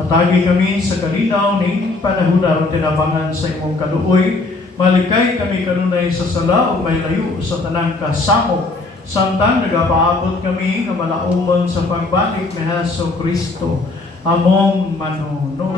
Atagi kami sa kalinaw ning panahon tinabangan sa imong kaluoy. Malikay kami kanunay sa sala o may layo sa tanang kasamok. Samtang nagapaabot kami nga malaumon sa pagbalik ni Hesus Kristo. Among manunos.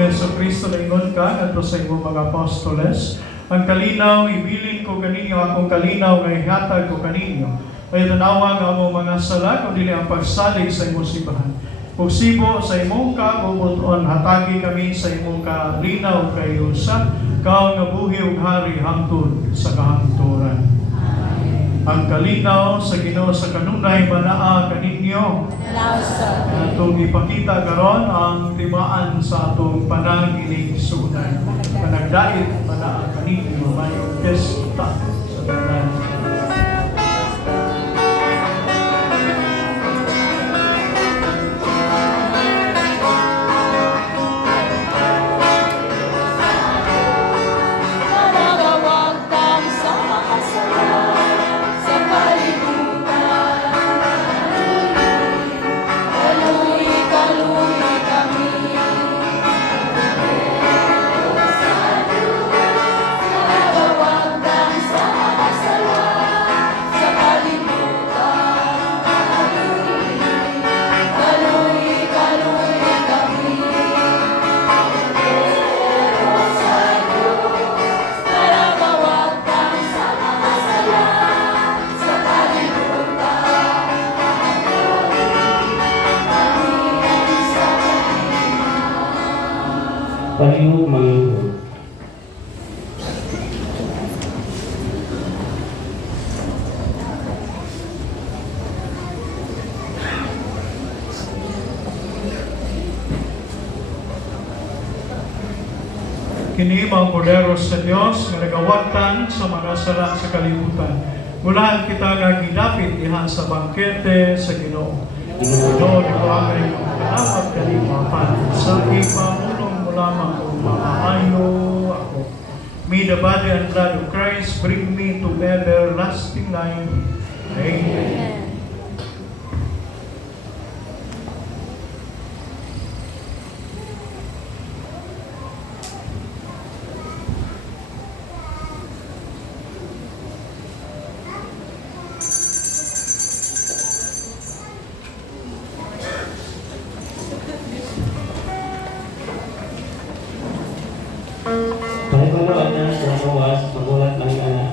Yesu Kristo naingon ka ngadto sa imong mga apostoles, ang kalinaw ibilin ko kaninyo, akong kalinaw nga ihatag ko kaninyo. Kaya tanawa nga mo mga sala kung dili ang pagsalig sa imong simbahan. Kung sibo sa imong kabubuton, hatagi kami sa imong kalinaw kayo sa kao nga buhi ug hari hangtod sa kahangturan. Ang kalinaw sa Ginoo sa kanunay manaa kaninyo. Atong ipakita karon ang timaan sa atong panagiling sunay. Panagdait manaa kaninyo may pesta sa tanan. Palihog manghihog. Kini mga poderos sa Dios nga nagawatan sa mga sala sa kalibutan. Mula kita nga gidapit diha sa bangkete sa Ginoo. Ginoo di ko amay salamat kanimo sa ipamulong mo lamang kung maayo ako. May the body and blood of Christ bring me to everlasting life. Amen. Pagkakaroon na sa nawas, magulat ng anak.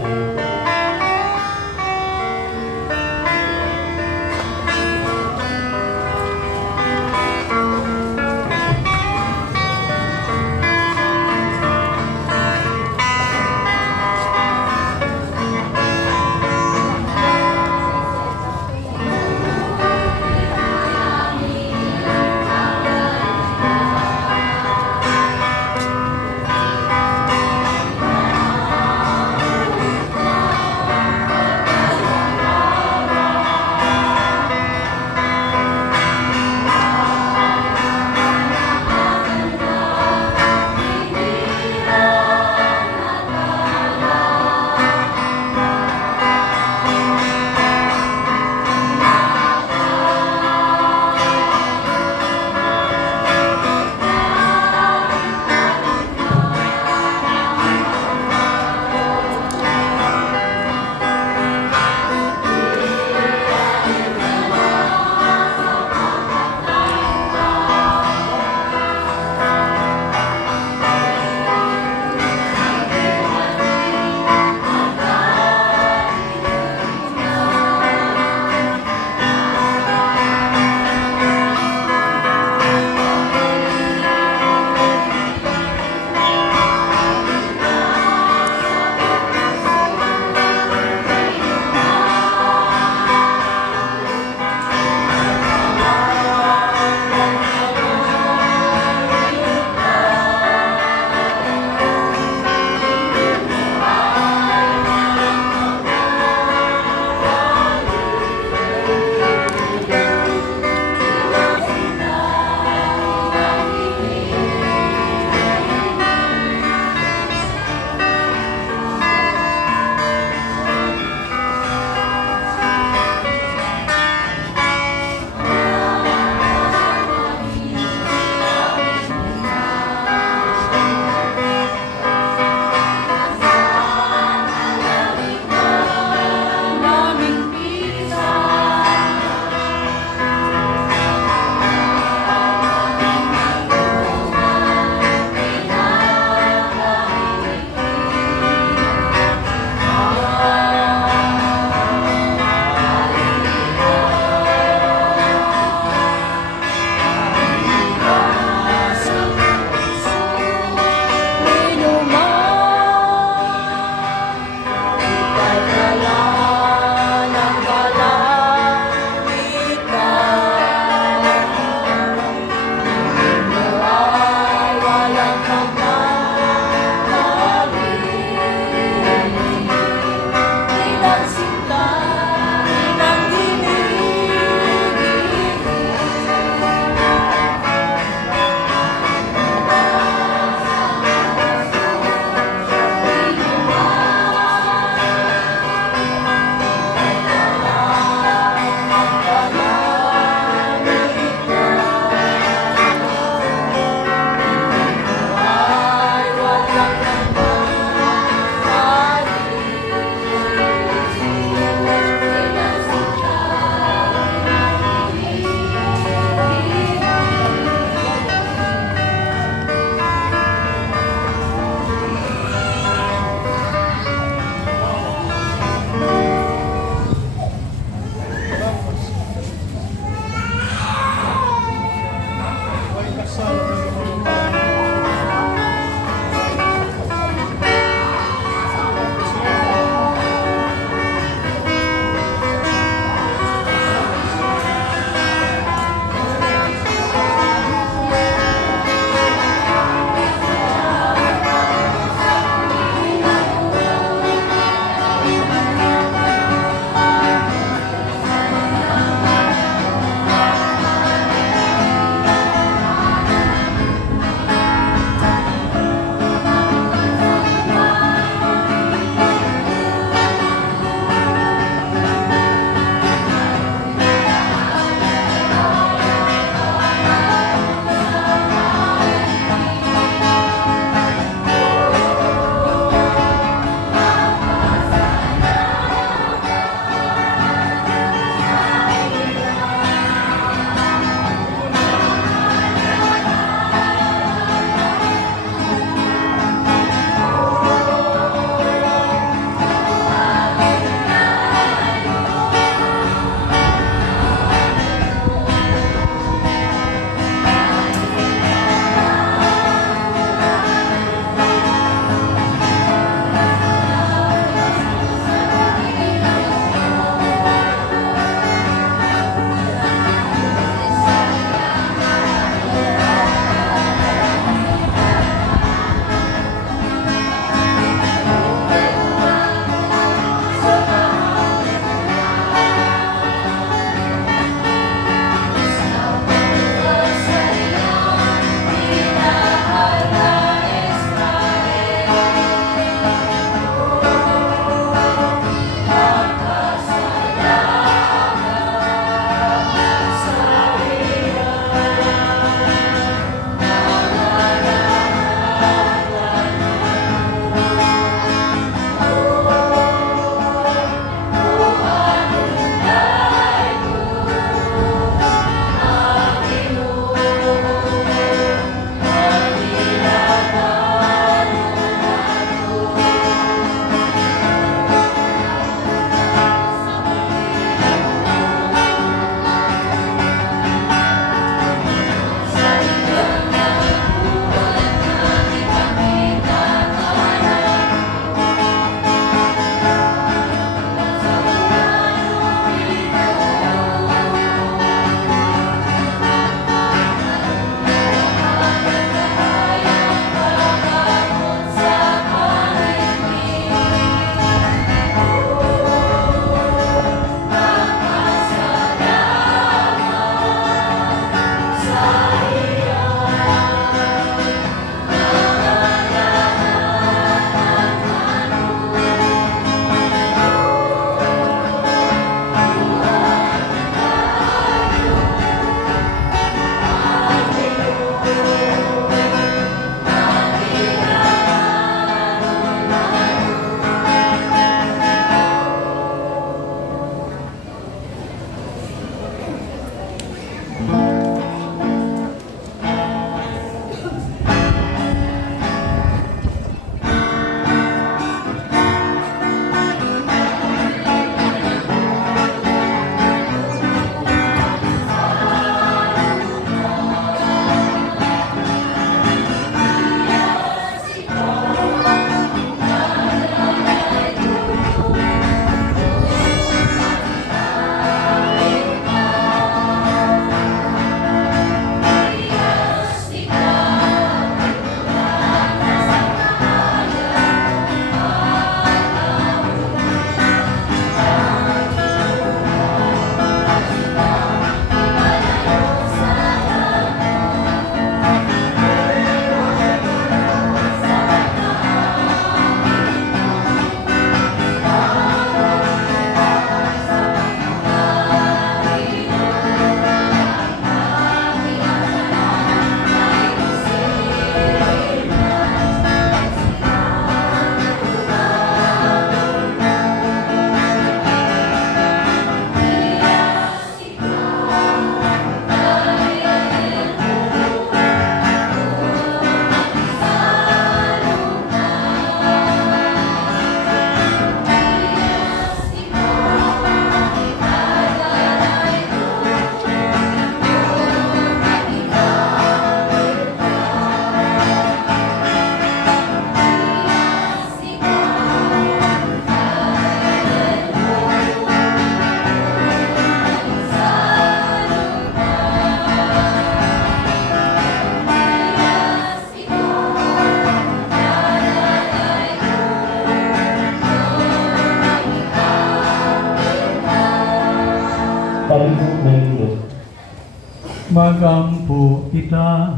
Magampo kita,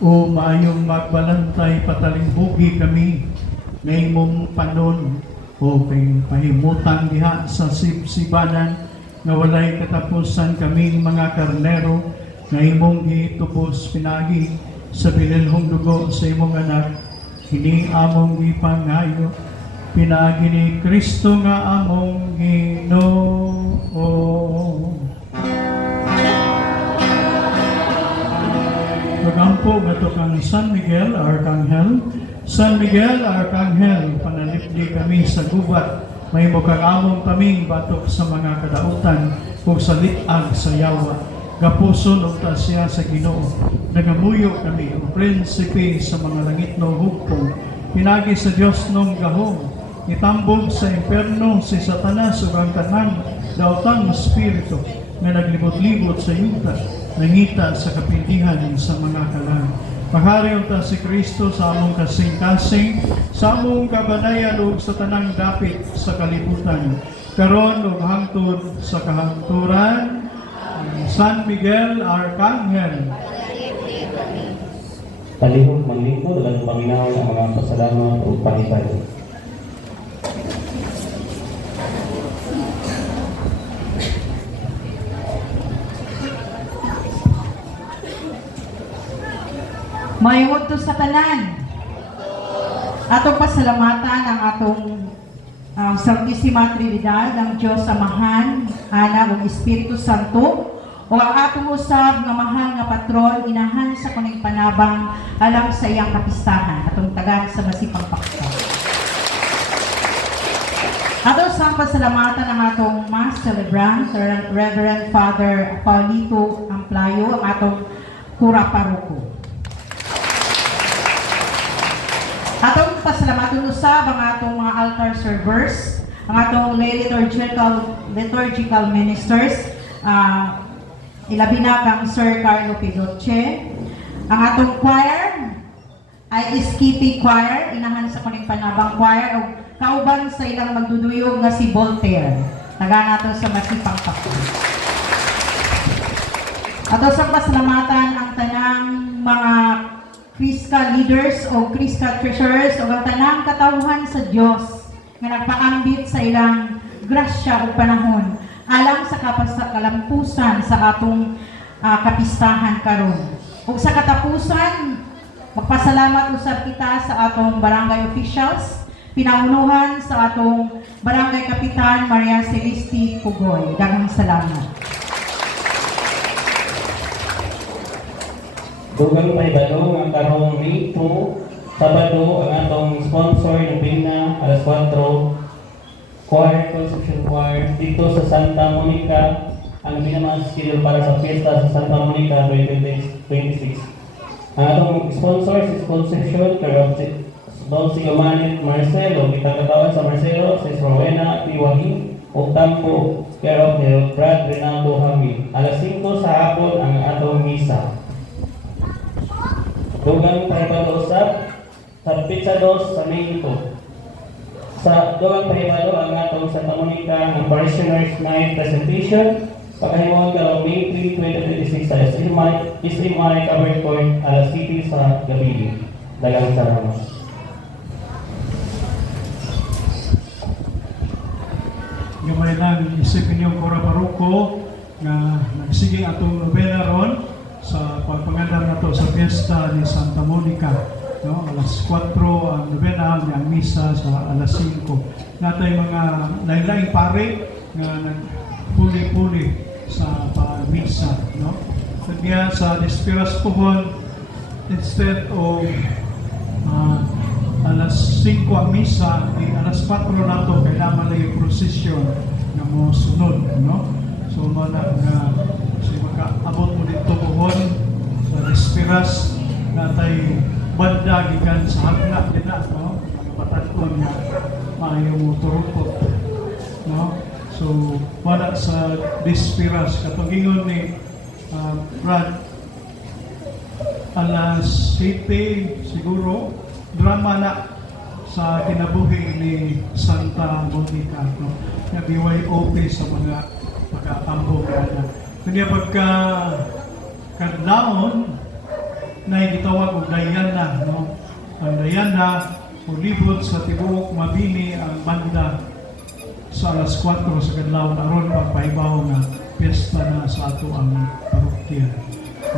o maayong magbalantay patalingbugi kami, ngay mong panon, o kay pahimutan diha sa sibsibanan, nga walay katapusan kaming mga karnero, nga imong gitubos pinagi sa binilhong dugo sa imong anak, hini among gipangayo, pinagi ni Kristo nga among Ginoo. Magampo nga to kang San Miguel, Arkanghel. San Miguel, Arkanghel, panalipdi kami sa gubat, may mukang kaming batok sa mga kadautan o sa litag sa yawa. Gapuson o tasya sa Ginoo, nagamuyo kami o prinsipe sa mga langit no hugpong, pinagi sa Diyos nung gahong, itambog sa imperno si Satanas o ang kanang daotang espiritu nga naglibot-libot sa yuta, nangita sa kapintihan sa mga kalang. Pagari ta si Kristo sa among kasing-kasing, sa among kabanayan o sa tanang dapit sa kalibutan, karon o hangtod sa kahangturan, San Miguel, Arkanghel. Palihog maglingkod ang Panginoon ang mga pasalamat o panipayo. Mayungod to sa tanan. Atong pasalamatan ang atong Santisima Trinidad, ang Diyos Amahan, Anak ug Espiritu Santo, o ang atong usab nga mahal nga patron, inahan sa kuning panabang alang sa iyang kapistahan, atong tagan sa masipang paksa. Atong sa pasalamatan ang atong Mass Celebrant, Reverend Father Paulito Amplayo, ang atong Kura Paroko. Atong pasalamatan usab ang atong mga altar servers, ang atong lay liturgical ministers, ilabi na kang Sir Carlo Pidoche, ang atong choir ay Skippy Choir, inahan sa kuning panabang choir, o kauban sa ilang magduduyog nga si Voltaire. Taga nato sa masipang paksa. Atong sa pasalamatan ang tanang mga Kriska leaders o Kriska treasurers o ang tanang katawhan sa Diyos nga nagpaambit sa ilang grasya o panahon alang sa kalampusan sa atong kapistahan karon. Ug sa katapusan, magpasalamat usab kita sa atong barangay officials, pinangunuhan sa atong barangay kapitan Maria Celeste Pugoy. Daghang salamat. Dugang paibalo ang karong May 2, Sabado, ang atong sponsor ng Bigna, alas 4, Choir, Conception Choir, dito sa Santa Monica, ang minamang schedule para sa fiesta sa Santa Monica 2026. Ang atong sponsor si Conception, Don Sigamanit Marcelo, kitang sa Marcelo, si Rowena Tiwahi, o Tampo, care of Brad Rinaldo Hamid. Alas 5 sa hapon ang atong misa. Dugang pahibalo usab sa Pizza Dos sa Mexico. Sa dugang pahibalo ang atong Santa Monica ng Parishioners Night Presentation, pagkahimuan karong May 3, 2026 sa SMI Covered Court, alas 7 sa gabi. Daghang salamat. Yung may lang isipin yung Kura Paroko nga nagsige atong nobela ron sa pagpangandam na to sa fiesta ni Santa Monica, no? Alas 4 ang nobena, ang misa sa alas 5. Natay mga lain-laing pare nga nagpuli-puli sa pag-misa, no? Kaya sa Despiras Puhon, instead of alas 5 ang misa, alas 4 na to kailangan na yung prosesyon na mo sunod, no? So mana nga makaabot mo dito buhon sa Despiras natay banda gikan sa hagna din na, no? Pataton nga maayong turupot, no? So wala sa Despiras katong ingon ni Brad, alas 7 siguro drama na sa kinabuhi ni Santa Monica, no? Nga BYOP sa mga pagkatambog na. Kanya pagka kadlawon na gitawag og dayana, no? Ang dayana ulibot sa tibuok mabini ang banda sa alas 4 sa kadlawon aron pagpahibaw nga piyesta na sa ato ang parokya,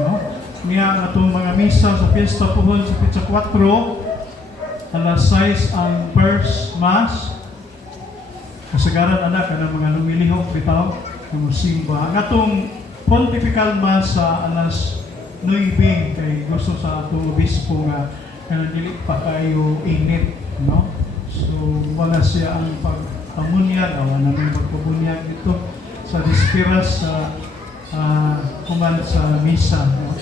no? Niya atong mga misa sa piyesta puhon sa Pitsa 4, alas 6 ang first mass. Kasagaran anak ka ng mga lumilihok bitaw na musimba. Ang atong pontifical mass sa alas 9 kay gusto sa ato obispo nga dili pa kayo init, no? So wala siya ang pagpamunyag, awa namin pagpamunyag dito sa dispiras sa kuman sa misa, no?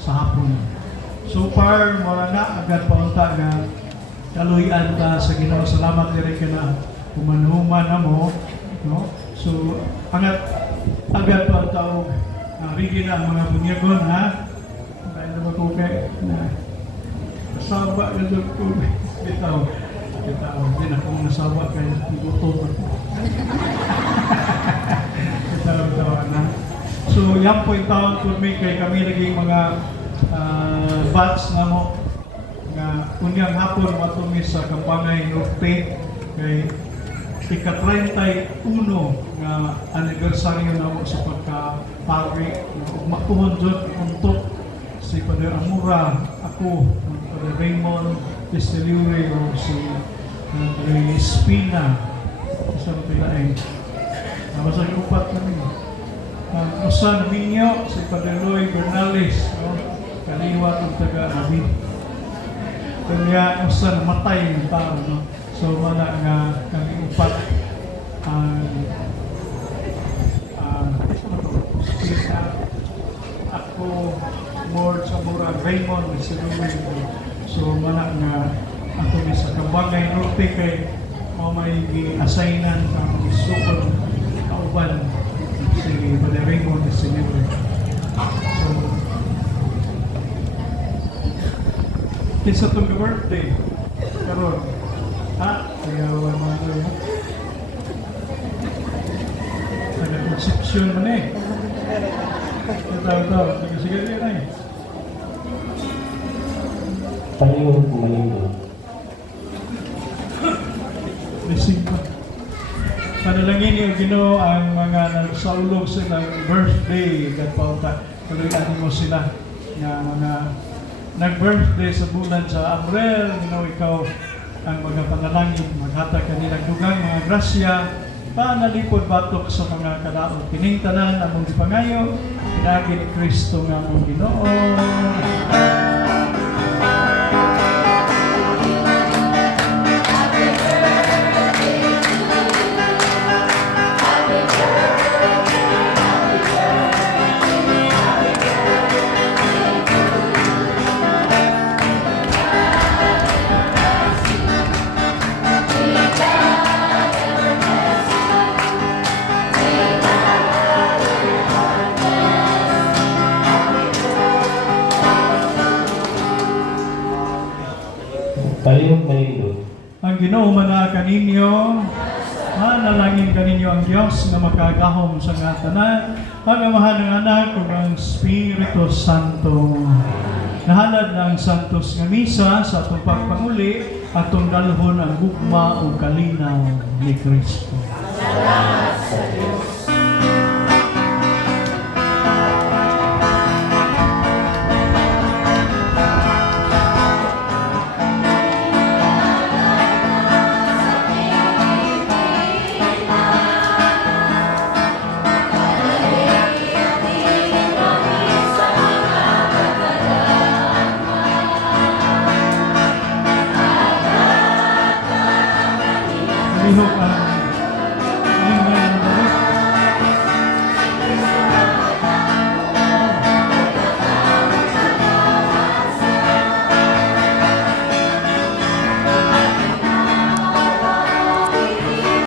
Sa hapon. So far, wala na agad paunta nga kaluyan ta sa Ginoo. Salamat dire ka na human-human na mo, no? So agad pa tao rigi na ang mga bunyagon, ha? Dahil na magkukay na nasawa na doon ko bitaw din akong nasawa kaya gutom ako. bitaw na. So yan po yung taon for me kay kami naging mga batch na mo nga unyang hapon matumi sa Kapangay Norte kay ika-31 nga anibersaryo na mo sa pagka-pagri. Makuhon dyan untok si Padre Amura, ako, Padre Raymond Testelure o si Padre Espina. Isang pilaeng. Basta upat namin. Usan ninyo, si Padre Roy Bernales, no? Kaliwat ang taga-Abi. Kaya usan matay ng tao, no? So wala nga kami upat ako Lord Samura Raymond Testelure. So wala nga ako ni sa Kabangay Norte kay may gi-assignan sa isukod kauban si Padre Raymond Testelure. So kinsa itong birthday karon, ha? Kaya mga kayo taga-conception man eh. Tayo, sige na eh. Paliwan po malinggo. Blessing pa. Panalangin yung Ginoo ang mga nagsaulog silang birthday at pauta. Tuloy-anin mo sila nga mga nag-birthday sa bulan sa Abril. Ginoo, ikaw ang mga panalangin. Maghatag kanilang dugang mga grasya panalipod batok sa mga kadaot. Kiningtanan among gipangayo. Pinagi ni Kristo nga among Ginoo. Paliwan malinggo. Ang Ginoo manaa kaninyo, manalangin kaninyo ang Dios na makagahom sa nga tanan, ang amahan ng anak ug ang Espiritu Santo. Nahalad na ang santos nga misa sa atong pagpanguli atong dalhon ang gugma ug kalinaw ni Kristo. Salamat sa Diyos. Lihok ang